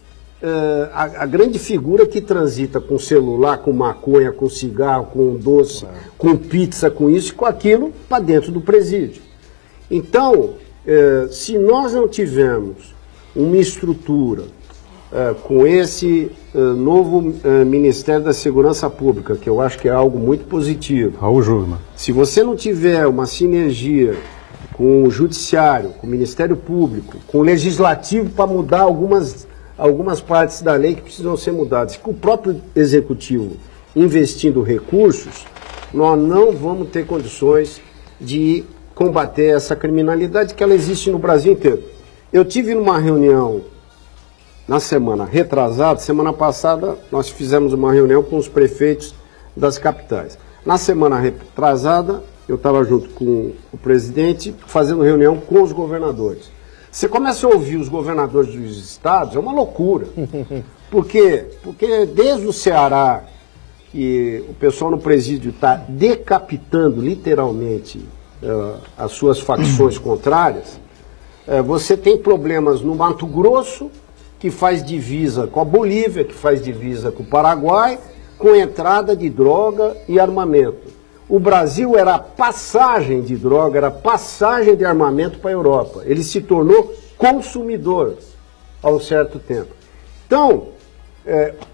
a grande figura que transita com celular, com maconha, com cigarro, com doce, com pizza, com isso e com aquilo para dentro do presídio. Então, se nós não tivermos uma estrutura com esse novo Ministério da Segurança Pública, que eu acho que é algo muito positivo. Raul Jungmann. Se você não tiver uma sinergia com o Judiciário, com o Ministério Público, com o Legislativo para mudar algumas partes da lei que precisam ser mudadas, com o próprio Executivo investindo recursos, nós não vamos ter condições de combater essa criminalidade que ela existe no Brasil inteiro. Eu tive numa reunião na semana retrasada, semana passada nós fizemos uma reunião com os prefeitos das capitais. Na semana retrasada, eu estava junto com o presidente fazendo reunião com os governadores. Você começa a ouvir os governadores dos estados, é uma loucura. Por quê? Porque desde o Ceará, que o pessoal no presídio está decapitando literalmente as suas facções contrárias, você tem problemas no Mato Grosso, que faz divisa com a Bolívia, que faz divisa com o Paraguai, com entrada de droga e armamento. O Brasil era passagem de droga, era passagem de armamento para a Europa. Ele se tornou consumidor há um certo tempo. Então,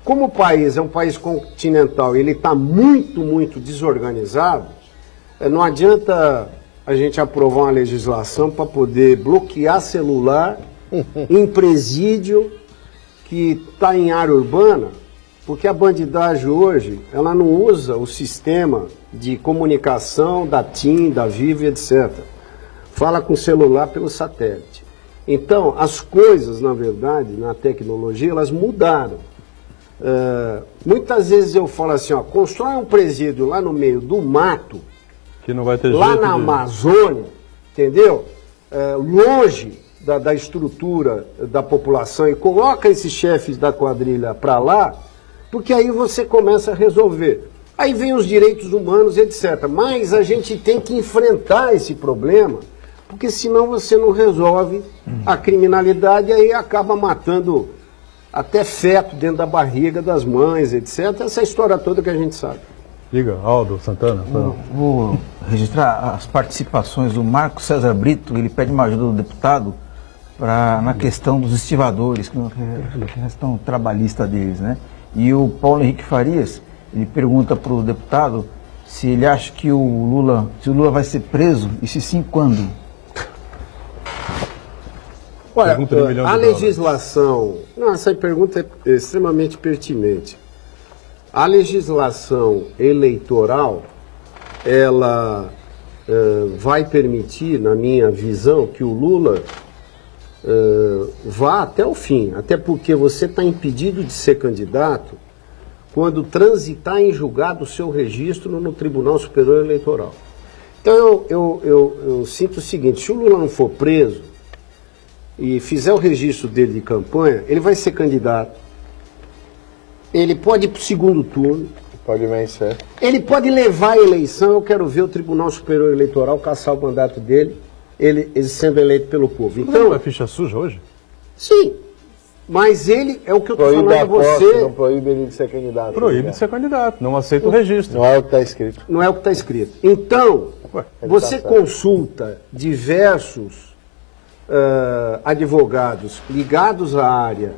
como o país é um país continental, ele está muito, muito desorganizado, não adianta a gente aprovar uma legislação para poder bloquear celular em presídio que está em área urbana, porque a bandidagem hoje, ela não usa o sistema de comunicação da TIM, da Vivo, etc. Fala com o celular pelo satélite. Então, as coisas, na verdade, na tecnologia, elas mudaram. Muitas vezes eu falo assim, ó, constrói um presídio lá no meio do mato, que não vai ter lá jeito na Amazônia, entendeu? Longe da estrutura da população e coloca esses chefes da quadrilha para lá, porque aí você começa a resolver. Aí vem os direitos humanos, etc. Mas a gente tem que enfrentar esse problema, porque senão você não resolve a criminalidade e aí acaba matando até feto dentro da barriga das mães, etc. Essa história toda que a gente sabe. Diga, Aldo Santana. Vou registrar as participações do Marco César Brito, ele pede uma ajuda do deputado na questão dos estivadores, a questão trabalhista deles, né? E o Paulo Henrique Farias, ele pergunta para o deputado se ele acha que o Lula vai ser preso, e se sim, quando? Olha, a legislação... Não, essa pergunta é extremamente pertinente. A legislação eleitoral, ela vai permitir, na minha visão, que o Lula vá até o fim. Até porque você está impedido de ser candidato quando transitar em julgado o seu registro no Tribunal Superior Eleitoral. Então eu sinto o seguinte, se o Lula não for preso e fizer o registro dele de campanha, ele vai ser candidato. Ele pode ir para o segundo turno. Pode vencer. Ele pode levar a eleição. Eu quero ver o Tribunal Superior Eleitoral cassar o mandato dele, ele sendo eleito pelo povo. Então, não é ficha suja hoje? Sim. Mas ele, é o que eu estou falando a você... Não proíbe ele de ser candidato. Proíbe de ser candidato, não aceita o registro. Não é o que está escrito. Não é o que está escrito. Então, você consulta diversos advogados ligados à área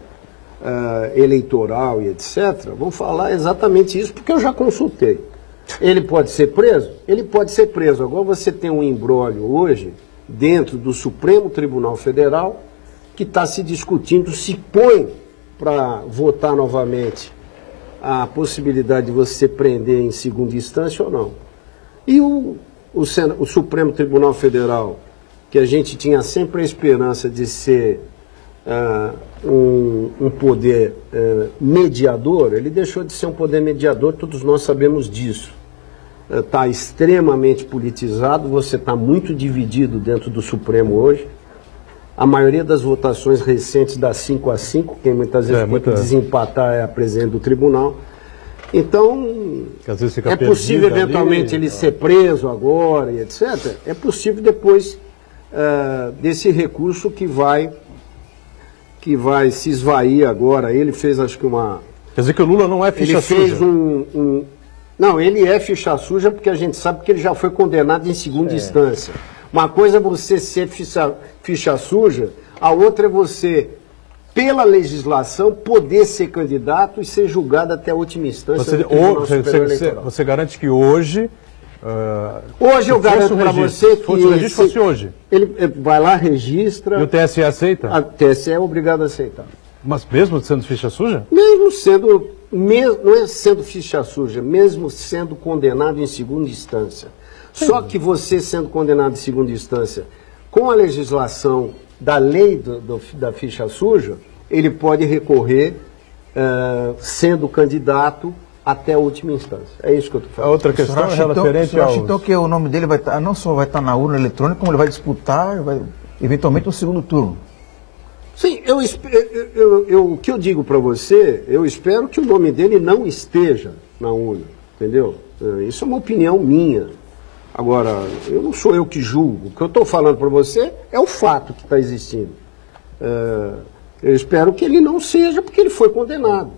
eleitoral e etc., vão falar exatamente isso, porque eu já consultei. Ele pode ser preso? Ele pode ser preso. Agora você tem um imbróglio hoje dentro do Supremo Tribunal Federal que está se discutindo se põe para votar novamente a possibilidade de você prender em segunda instância ou não. E o Supremo Tribunal Federal, que a gente tinha sempre a esperança de ser um poder mediador, ele deixou de ser um poder mediador, todos nós sabemos disso. Está extremamente politizado, você está muito dividido dentro do Supremo hoje. A maioria das votações recentes dá 5-5, quem muitas vezes tem que desempatar é a presidente do tribunal. Então, é possível eventualmente ele ser preso agora e etc. É possível depois desse recurso que vai se esvair agora. Ele fez, acho que Quer dizer que o Lula não é ficha suja? Ele fez Não, ele é ficha suja porque a gente sabe que ele já foi condenado em segunda instância. Uma coisa é você ser ficha suja, a outra é você, pela legislação, poder ser candidato e ser julgado até a última instância. Você garante que hoje... hoje eu garanto para você que... Se o registro fosse hoje. Ele vai lá, registra... E o TSE aceita? A TSE é obrigado a aceitar. Mas mesmo sendo ficha suja? Mesmo sendo... não é sendo ficha suja, mesmo sendo condenado em segunda instância. Só que você sendo condenado em segunda instância, com a legislação da lei da ficha suja, ele pode recorrer sendo candidato até a última instância. É isso que eu estou falando. A outra questão é referente ao... Então que o nome dele não só vai estar na urna eletrônica, como ele vai disputar, eventualmente, o segundo turno. Sim, o que eu digo para você, eu espero que o nome dele não esteja na urna, entendeu? Isso é uma opinião minha. Agora, não sou eu que julgo. O que eu estou falando para você é o fato que está existindo. Eu espero que ele não seja, porque ele foi condenado.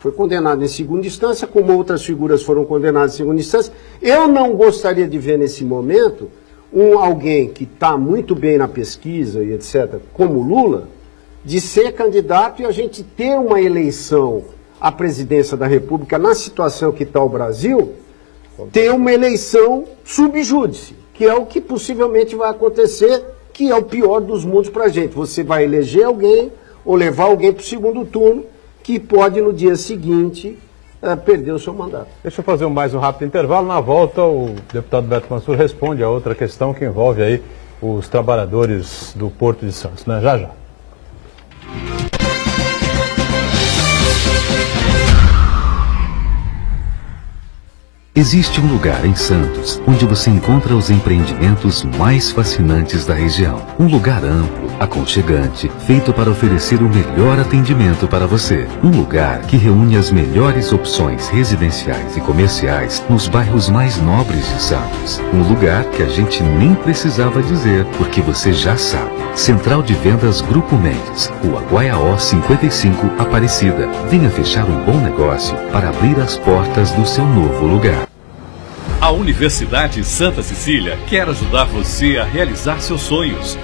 Foi condenado em segunda instância, como outras figuras foram condenadas em segunda instância. Eu não gostaria de ver nesse momento alguém que está muito bem na pesquisa e etc., como Lula, de ser candidato e a gente ter uma eleição à presidência da República na situação que está o Brasil, ter uma eleição sub júdice, que é o que possivelmente vai acontecer, que é o pior dos mundos para a gente. Você vai eleger alguém ou levar alguém para o segundo turno, que pode no dia seguinte perder o seu mandato. Deixa eu fazer mais um rápido intervalo. Na volta, o deputado Beto Mansur responde a outra questão que envolve aí os trabalhadores do Porto de Santos, né? Já, já. Existe um lugar em Santos onde você encontra os empreendimentos mais fascinantes da região. Um lugar amplo, aconchegante, feito para oferecer o melhor atendimento para você. Um lugar que reúne as melhores opções residenciais e comerciais nos bairros mais nobres de Santos. Um lugar que a gente nem precisava dizer, porque você já sabe. Central de Vendas Grupo Mendes, Rua Guaiaó 55, Aparecida. Venha fechar um bom negócio para abrir as portas do seu novo lugar. A Universidade Santa Cecília quer ajudar você a realizar seus sonhos.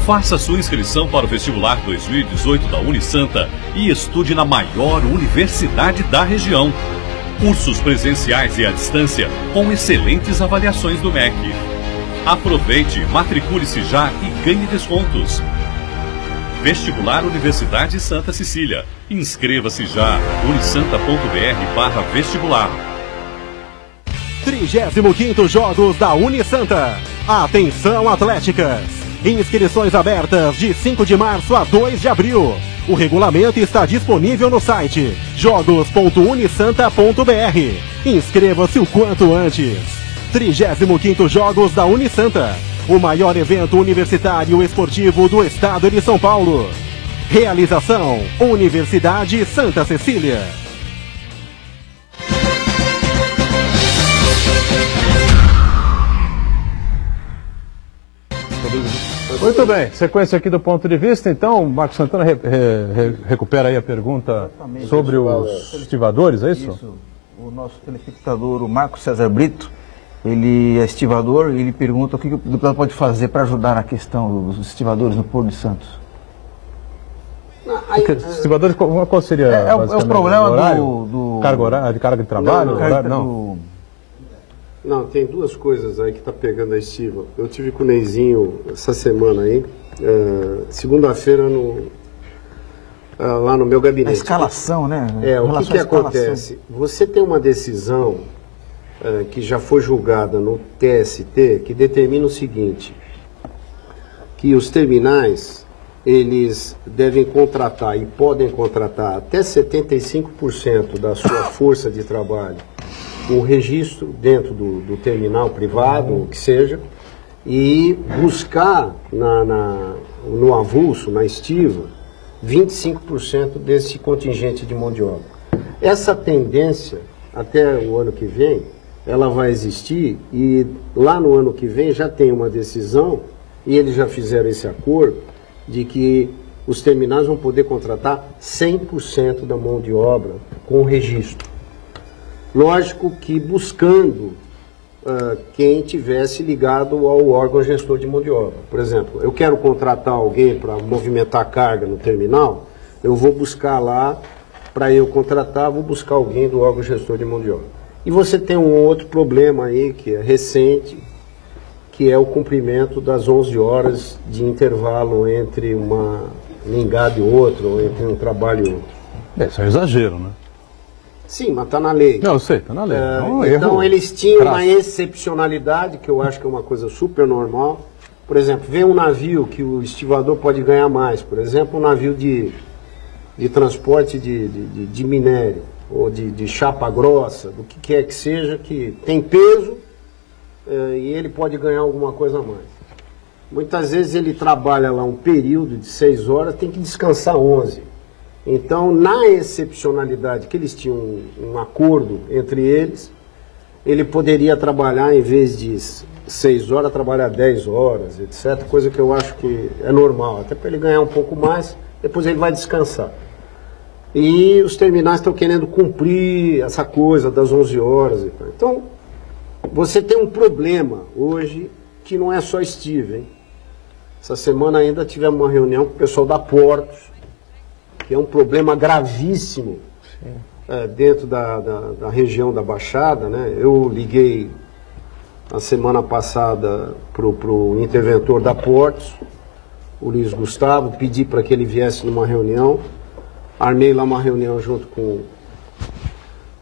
Faça sua inscrição para o vestibular 2018 da Unisanta e estude na maior universidade da região. Cursos presenciais e à distância com excelentes avaliações do MEC. Aproveite, matricule-se já e ganhe descontos. Vestibular Universidade Santa Cecília. Inscreva-se já. unisanta.br/vestibular. 35º Jogos da Unisanta. Atenção, atléticas! Inscrições abertas de 5 de março a 2 de abril. O regulamento está disponível no site jogos.unisanta.br. Inscreva-se o quanto antes. 35º Jogos da Unisanta. O maior evento universitário esportivo do estado de São Paulo. Realização: Universidade Santa Cecília. Muito bem, sequência aqui do ponto de vista, então, Marcos Santana recupera aí a pergunta sobre os estivadores, é isso? Isso. O nosso telespectador, o Marcos César Brito, ele é estivador e ele pergunta o que o deputado pode fazer para ajudar na questão dos estivadores no Porto de Santos. Estivadores, qual seria o problema do carga de trabalho? Não, tem duas coisas aí que tá pegando a estiva. Eu tive com o Neizinho essa semana aí, segunda-feira lá no meu gabinete. A escalação, né? O que acontece? Você tem uma decisão que já foi julgada no TST, que determina o seguinte, que os terminais eles devem contratar e podem contratar até 75% da sua força de trabalho com registro dentro do terminal privado, o que seja, e buscar no avulso, na estiva, 25% desse contingente de mão de obra. Essa tendência, até o ano que vem, ela vai existir, e lá no ano que vem já tem uma decisão, e eles já fizeram esse acordo, de que os terminais vão poder contratar 100% da mão de obra com registro. Lógico que buscando quem tivesse ligado ao órgão gestor de mão de obra. Por exemplo, eu quero contratar alguém para movimentar carga no terminal, eu vou buscar lá, para eu contratar, vou buscar alguém do órgão gestor de mão de obra. E você tem um outro problema aí, que é recente, que é o cumprimento das 11 horas de intervalo entre uma mingada e outra, ou entre um trabalho e outro. Isso é um exagero, né? Sim, mas está na lei. Não, eu sei, está na lei. Então eles tinham uma excepcionalidade, que eu acho que é uma coisa super normal. Por exemplo, vem um navio que o estivador pode ganhar mais. Por exemplo, um navio de transporte de minério, ou de chapa grossa, do que quer que seja, que tem peso e ele pode ganhar alguma coisa a mais. Muitas vezes ele trabalha lá um período de 6 horas, tem que descansar 11. Então, na excepcionalidade que eles tinham um acordo entre eles, ele poderia trabalhar, em vez de 6 horas, trabalhar 10 horas, etc. Coisa que eu acho que é normal, até para ele ganhar um pouco mais, depois ele vai descansar. E os terminais estão querendo cumprir essa coisa das 11 horas. Então, você tem um problema hoje que não é só estive, hein? Essa semana ainda tivemos uma reunião com o pessoal da Portos, que é um problema gravíssimo dentro da região da Baixada, né? Eu liguei na semana passada para o interventor da Portos, o Luiz Gustavo, pedi para que ele viesse numa reunião, armei lá uma reunião junto com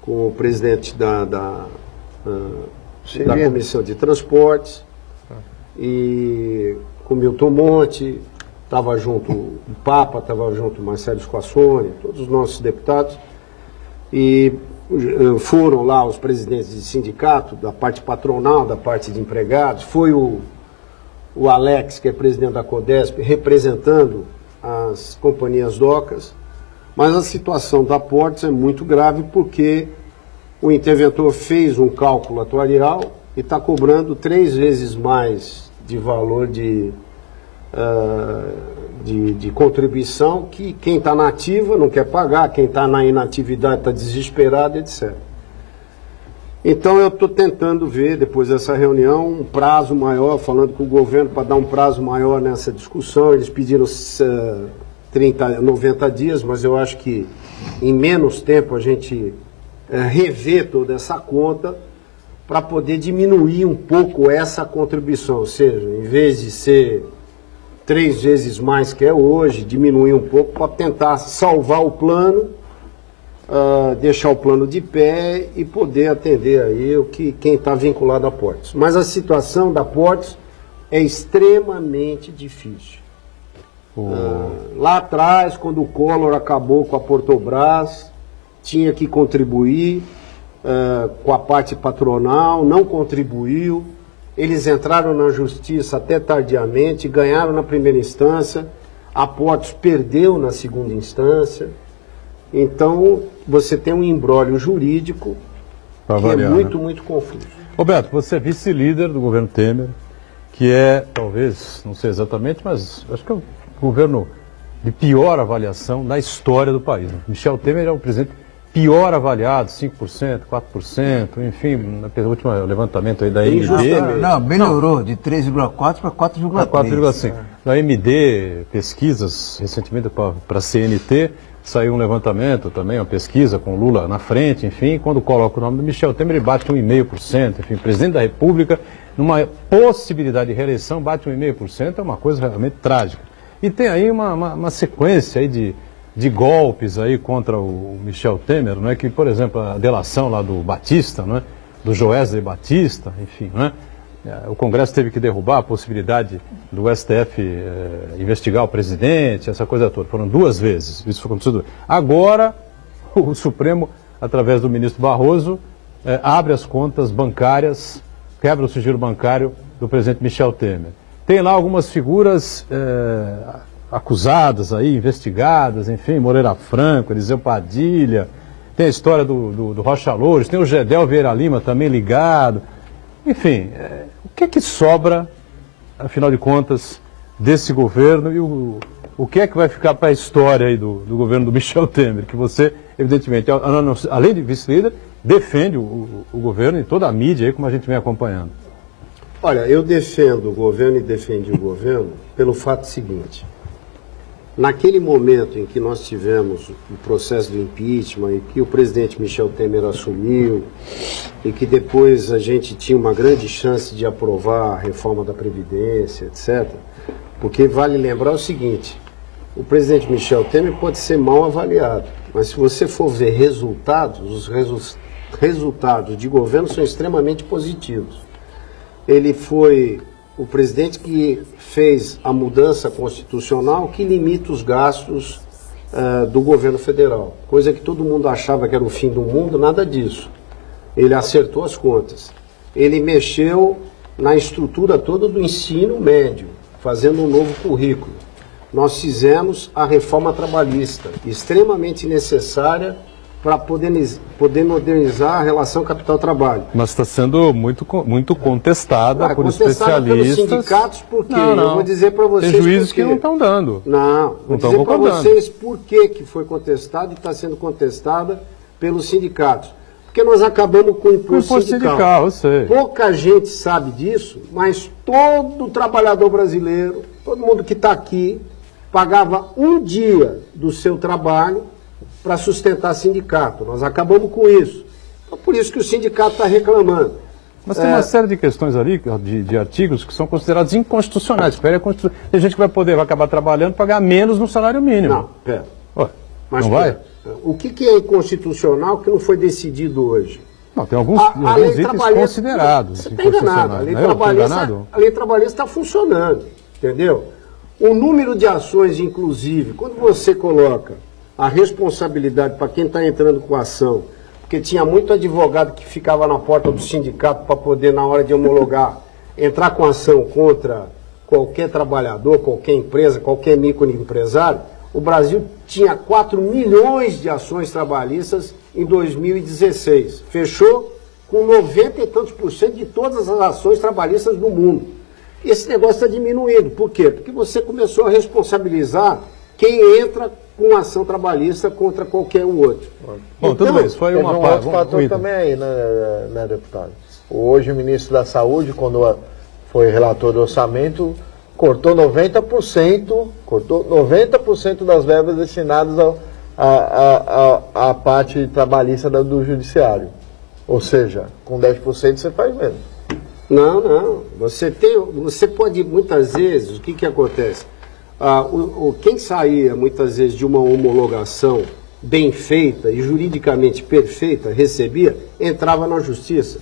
o presidente da Comissão de Transportes, e com o Milton Monte, estava junto o Papa, estava junto o Marcelo Squassone, todos os nossos deputados, e foram lá os presidentes de sindicato, da parte patronal, da parte de empregados, foi o Alex, que é presidente da Codesp, representando as companhias docas, mas a situação da Portos é muito grave porque o interventor fez um cálculo atuarial e está cobrando 3 vezes mais de valor de contribuição, que quem está na ativa não quer pagar, quem está na inatividade está desesperado, etc. Então eu estou tentando ver, depois dessa reunião, um prazo maior, falando com o governo para dar um prazo maior nessa discussão. Eles pediram 90 dias, mas eu acho que em menos tempo a gente rever toda essa conta para poder diminuir um pouco essa contribuição, ou seja, em vez de ser 3 vezes mais que é hoje, diminuir um pouco para tentar salvar o plano, deixar o plano de pé e poder atender aí quem está vinculado a Portos. Mas a situação da Portos é extremamente difícil. Lá atrás, quando o Collor acabou com a Portobras, tinha que contribuir com a parte patronal, não contribuiu. Eles entraram na justiça até tardiamente, ganharam na primeira instância, a Portos perdeu na segunda instância. Então, você tem um imbróglio jurídico que é muito confuso. Roberto, você é vice-líder do governo Temer, que é, talvez, não sei exatamente, mas acho que é o governo de pior avaliação na história do país. Michel Temer é o presidente pior avaliado, 5%, 4%, enfim, no último levantamento aí da MD. Não, melhorou de 3,4% para 4,3%. 4,5%. Da MD, pesquisas, recentemente para a CNT, saiu um levantamento também, uma pesquisa com Lula na frente, enfim, quando coloca o nome do Michel Temer, ele bate 1,5%, enfim, presidente da República, numa possibilidade de reeleição, bate 1,5%, é uma coisa realmente trágica. E tem aí uma sequência aí de golpes aí contra o Michel Temer, não é? Que, por exemplo, a delação lá do Batista, não é? Do Joesley Batista, enfim, não é? O Congresso teve que derrubar a possibilidade do STF investigar o presidente, essa coisa toda. Foram 2 vezes. Isso foi acontecido. Agora, o Supremo, através do ministro Barroso, abre as contas bancárias, quebra o sigilo bancário do presidente Michel Temer. Tem lá algumas figuras acusadas aí, investigadas, enfim, Moreira Franco, Eliseu Padilha, tem a história do Rocha Loures, tem o Gedel Vieira Lima também ligado. Enfim, o que é que sobra, afinal de contas, desse governo e o que é que vai ficar para a história aí do governo do Michel Temer, que você, evidentemente, além de vice-líder, defende o governo e toda a mídia aí, como a gente vem acompanhando. Olha, eu defendo o governo e defendi o governo pelo fato seguinte. Naquele momento em que nós tivemos o processo do impeachment e que o presidente Michel Temer assumiu e que depois a gente tinha uma grande chance de aprovar a reforma da Previdência, etc., porque vale lembrar o seguinte, o presidente Michel Temer pode ser mal avaliado, mas se você for ver resultados, os resultados de governo são extremamente positivos. Ele foi o presidente que fez a mudança constitucional que limita os gastos do governo federal, coisa que todo mundo achava que era o fim do mundo, nada disso. Ele acertou as contas. Ele mexeu na estrutura toda do ensino médio, fazendo um novo currículo. Nós fizemos a reforma trabalhista, extremamente necessária para poder modernizar a relação capital-trabalho. Mas está sendo muito contestada por especialistas. Pelos sindicatos, por quê? Eu vou dizer para vocês. Tem juízes que não estão dando. Não, vou dizer para vocês por que foi contestada e está sendo contestada pelos sindicatos. Porque nós acabamos com o imposto sindical. Eu sei. Pouca gente sabe disso, mas todo trabalhador brasileiro, todo mundo que está aqui, pagava um dia do seu trabalho para sustentar sindicato. Nós acabamos com isso. Então, por isso que o sindicato está reclamando. Mas tem uma série de questões ali, de artigos, que são considerados inconstitucionais. Tem gente que vai acabar trabalhando e pagar menos no salário mínimo. Não, pera. Mas não vai? O que é inconstitucional que não foi decidido hoje? Não, tem alguns itens considerados. Você está enganado. A lei trabalhista está funcionando, entendeu? O número de ações, inclusive, quando você coloca a responsabilidade para quem está entrando com a ação, porque tinha muito advogado que ficava na porta do sindicato para poder, na hora de homologar, entrar com ação contra qualquer trabalhador, qualquer empresa, qualquer microempresário. O Brasil tinha 4 milhões de ações trabalhistas em 2016. Fechou com 90 e tantos % de todas as ações trabalhistas do mundo. Esse negócio está diminuindo. Por quê? Porque você começou a responsabilizar quem entra com ação trabalhista contra qualquer outro. Bom, tudo bem, isso foi uma parte. Outro fator também aí, né, deputado? Hoje o ministro da Saúde, quando foi relator do orçamento, cortou 90% das verbas destinadas à parte trabalhista do judiciário. Ou seja, com 10% você faz menos. Não. Você pode, muitas vezes, o que acontece? Quem saía, muitas vezes, de uma homologação bem feita e juridicamente perfeita, recebia, entrava na justiça.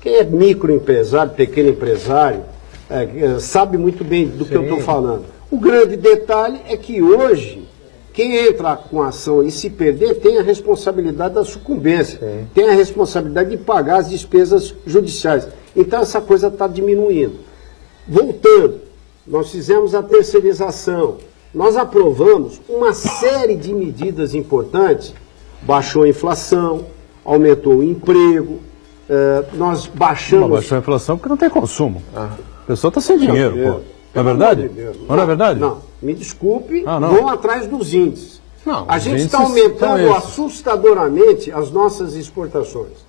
Quem é microempresário, pequeno empresário, sabe muito bem do que eu estou falando. O grande detalhe é que hoje, quem entra com a ação e se perder, tem a responsabilidade da sucumbência, tem a responsabilidade de pagar as despesas judiciais. Então essa coisa está diminuindo. Voltando, nós fizemos a terceirização, nós aprovamos uma série de medidas importantes, baixou a inflação, aumentou o emprego, nós baixamos... Não baixou a inflação porque não tem consumo. A pessoa está sem dinheiro, pô. Não é verdade? Não é verdade? Não, me desculpe, vão atrás dos índices. Não, a gente está aumentando assustadoramente as nossas exportações.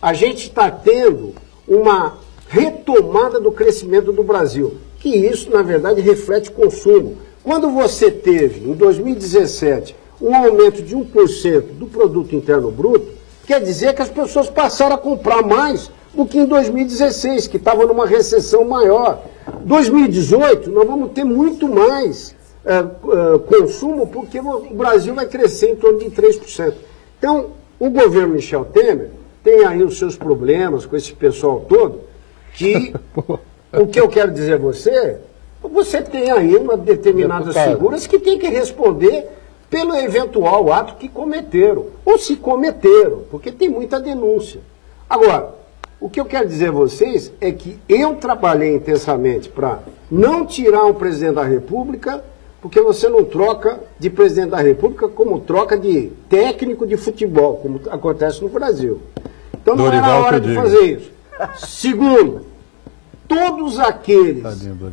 A gente está tendo uma retomada do crescimento do Brasil, que isso, na verdade, reflete consumo. Quando você teve, em 2017, um aumento de 1% do produto interno bruto, quer dizer que as pessoas passaram a comprar mais do que em 2016, que estava numa recessão maior. 2018, nós vamos ter muito mais consumo, porque o Brasil vai crescer em torno de 3%. Então, o governo Michel Temer tem aí os seus problemas com esse pessoal todo, que o que eu quero dizer a você, você tem aí determinadas figuras que tem que responder pelo eventual ato que cometeram, ou se cometeram, porque tem muita denúncia. Agora, o que eu quero dizer a vocês é que eu trabalhei intensamente para não tirar um presidente da República, porque você não troca de presidente da República como troca de técnico de futebol, como acontece no Brasil. Então não era hora de fazer isso. Segundo, todos aqueles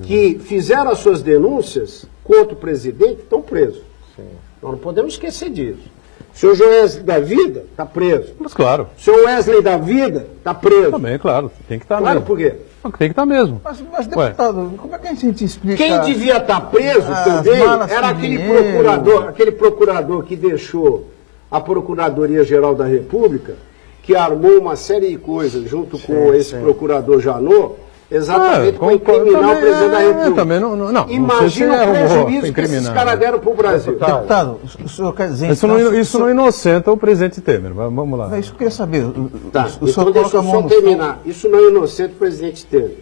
que fizeram as suas denúncias contra o presidente estão presos. Sim. Nós não podemos esquecer disso. O senhor Joesley da Vida está preso. Mas claro. O senhor Wesley da Vida está preso. Também, claro. Tem que estar mesmo. Claro, por quê? Tem que estar mesmo. Mas deputado, como é que a gente explica... Quem devia estar preso também era aquele procurador que deixou a Procuradoria-Geral da República, que armou uma série de coisas junto com esse procurador Janot, exatamente para incriminar o presidente da República. Também não imagina o prejuízo que esses caras deram para o Brasil. Deputado, o senhor quer dizer... Isso não inocenta o presidente Temer. Vamos lá. Isso que eu queria saber. O senhor deixa eu só terminar. Isso não é inocente o presidente Temer.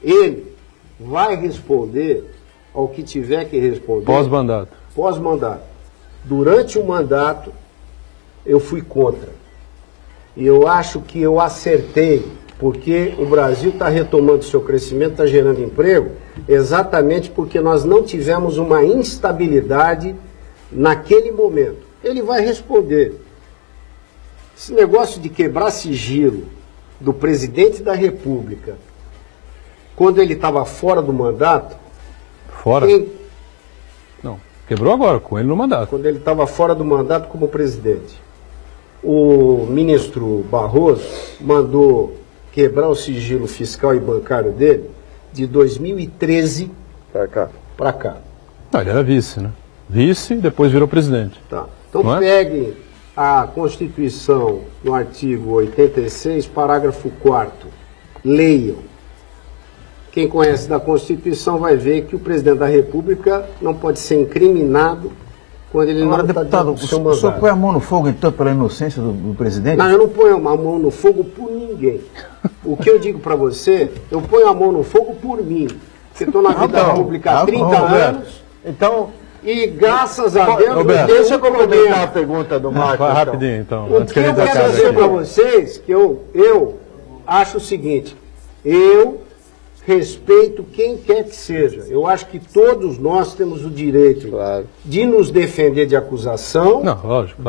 Ele vai responder ao que tiver que responder. Pós-mandato. Pós-mandato. Durante o mandato, eu fui contra. E eu acho que eu acertei, porque o Brasil está retomando seu crescimento, está gerando emprego, exatamente porque nós não tivemos uma instabilidade naquele momento. Ele vai responder. Esse negócio de quebrar sigilo do presidente da República, quando ele estava fora do mandato... Fora? Não, quebrou agora, com ele no mandato. Quando ele estava fora do mandato como presidente. O ministro Barroso mandou quebrar o sigilo fiscal e bancário dele de 2013 para cá. Ele era vice, né? Vice e depois virou presidente. Tá. Então peguem a Constituição no artigo 86, parágrafo 4º. Leiam. Quem conhece da Constituição vai ver que o presidente da República não pode ser incriminado quando ele não está dentro do seu mandato. O senhor põe a mão no fogo, então, pela inocência do presidente? Não, eu não ponho a mão no fogo por ninguém. O que eu digo para você, eu ponho a mão no fogo por mim. Porque estou na vida pública há 30 anos. Então... E graças a Deus... Roberto, deixa eu complementar a pergunta do Marcos. Rapidinho, então. O que eu quero dizer para vocês, que eu acho o seguinte, eu respeito quem quer que seja. Eu acho que todos nós temos o direito de nos defender de acusação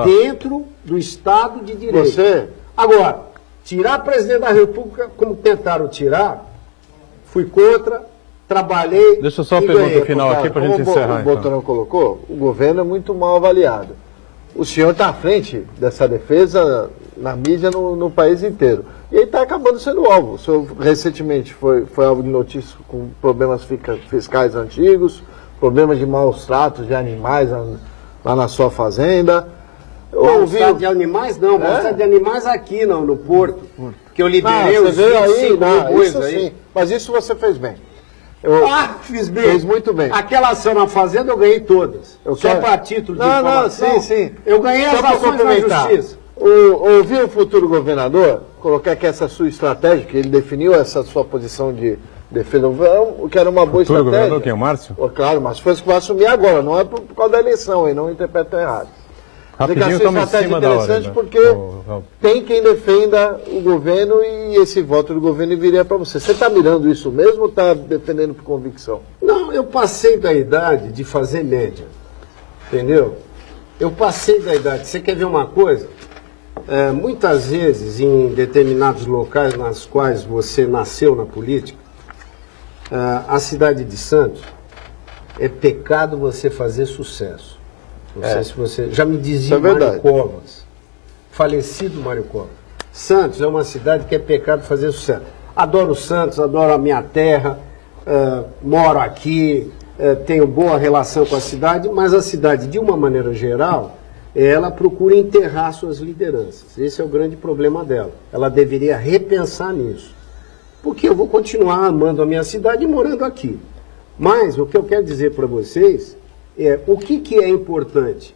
dentro do Estado de Direito. Agora, tirar presidente da República, como tentaram tirar, fui contra, trabalhei. Deixa eu só a pergunta final aqui para a gente encerrar. O Botorão colocou, o governo é muito mal avaliado. O senhor está à frente dessa defesa na mídia no país inteiro. E aí está acabando sendo alvo. O senhor recentemente foi alvo de notícias com problemas fiscais antigos, problemas de maus tratos de animais lá na sua fazenda. Maus tratos de animais não, maus tratos de animais aqui no Porto. Que eu liberei os 25 mil bois aí. Sim, mas isso você fez bem. Fiz bem. Fez muito bem. Aquela ação na Fazenda eu ganhei todas. Só para título de informação. Sim. Eu ganhei as ações na Justiça. Ouviu o futuro governador colocar que essa sua estratégia, que ele definiu essa sua posição de defesa, que era uma boa estratégia. O governador quem? O Márcio? Claro, mas foi que vai assumir agora, não é por causa da eleição, e não interpretam errado. Rapidinho, estamos em cima da hora. Interessante porque tem quem defenda o governo e esse voto do governo viria para você. Você está mirando isso mesmo ou está defendendo por convicção? Não, eu passei da idade de fazer média, entendeu? Eu passei da idade. Você quer ver uma coisa? Muitas vezes, em determinados locais nas quais você nasceu na política, a cidade de Santos, é pecado você fazer sucesso. Não sei se você... Já me dizia Mário Covas, falecido Mário Covas. Santos é uma cidade que é pecado fazer sucesso. Adoro Santos, adoro a minha terra, moro aqui, tenho boa relação com a cidade, mas a cidade, de uma maneira geral, ela procura enterrar suas lideranças. Esse é o grande problema dela. Ela deveria repensar nisso. Porque eu vou continuar amando a minha cidade e morando aqui. Mas o que eu quero dizer para vocês o que é importante.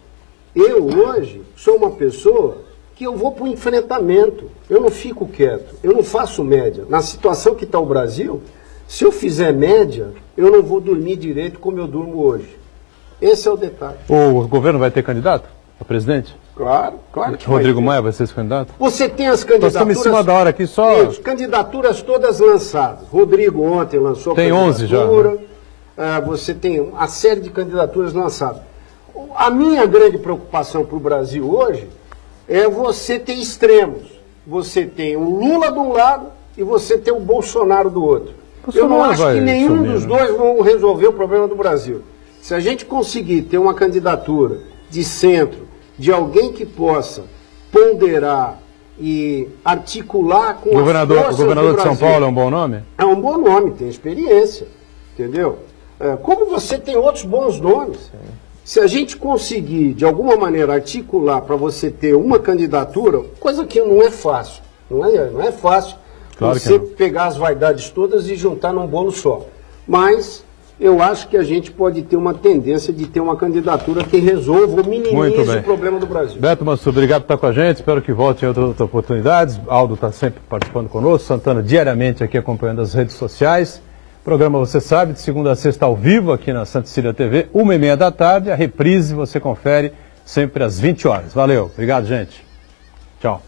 Eu, hoje, sou uma pessoa que eu vou para o enfrentamento. Eu não fico quieto, eu não faço média. Na situação que está o Brasil, se eu fizer média, eu não vou dormir direito como eu durmo hoje. Esse é o detalhe. O governo vai ter candidato a presidente? Claro que Rodrigo Maia vai ser esse candidato? Você tem as candidaturas... Nós estamos em cima da hora aqui só... As candidaturas todas lançadas. Rodrigo ontem lançou a candidatura. Tem 11 já, né? Você tem uma série de candidaturas lançadas. A minha grande preocupação para o Brasil hoje é você ter extremos. Você tem o Lula de um lado e você tem o Bolsonaro do outro. Eu não acho que nenhum dos dois vão resolver o problema do Brasil. Se a gente conseguir ter uma candidatura de centro, de alguém que possa ponderar e articular com o governador de São Paulo é um bom nome? É um bom nome, tem experiência, entendeu? Como você tem outros bons nomes. Se a gente conseguir, de alguma maneira, articular para você ter uma candidatura, coisa que não é fácil, não é fácil você pegar as vaidades todas e juntar num bolo só. Mas eu acho que a gente pode ter uma tendência de ter uma candidatura que resolva ou minimize o problema do Brasil. Beto Mansur, obrigado por estar com a gente, espero que volte em outras oportunidades. Aldo está sempre participando conosco, Santana diariamente aqui acompanhando as redes sociais. O programa, você sabe, de segunda a sexta ao vivo aqui na Santa Cecília TV, 1h30 da tarde. A reprise você confere sempre às 20 horas. Valeu, obrigado, gente. Tchau.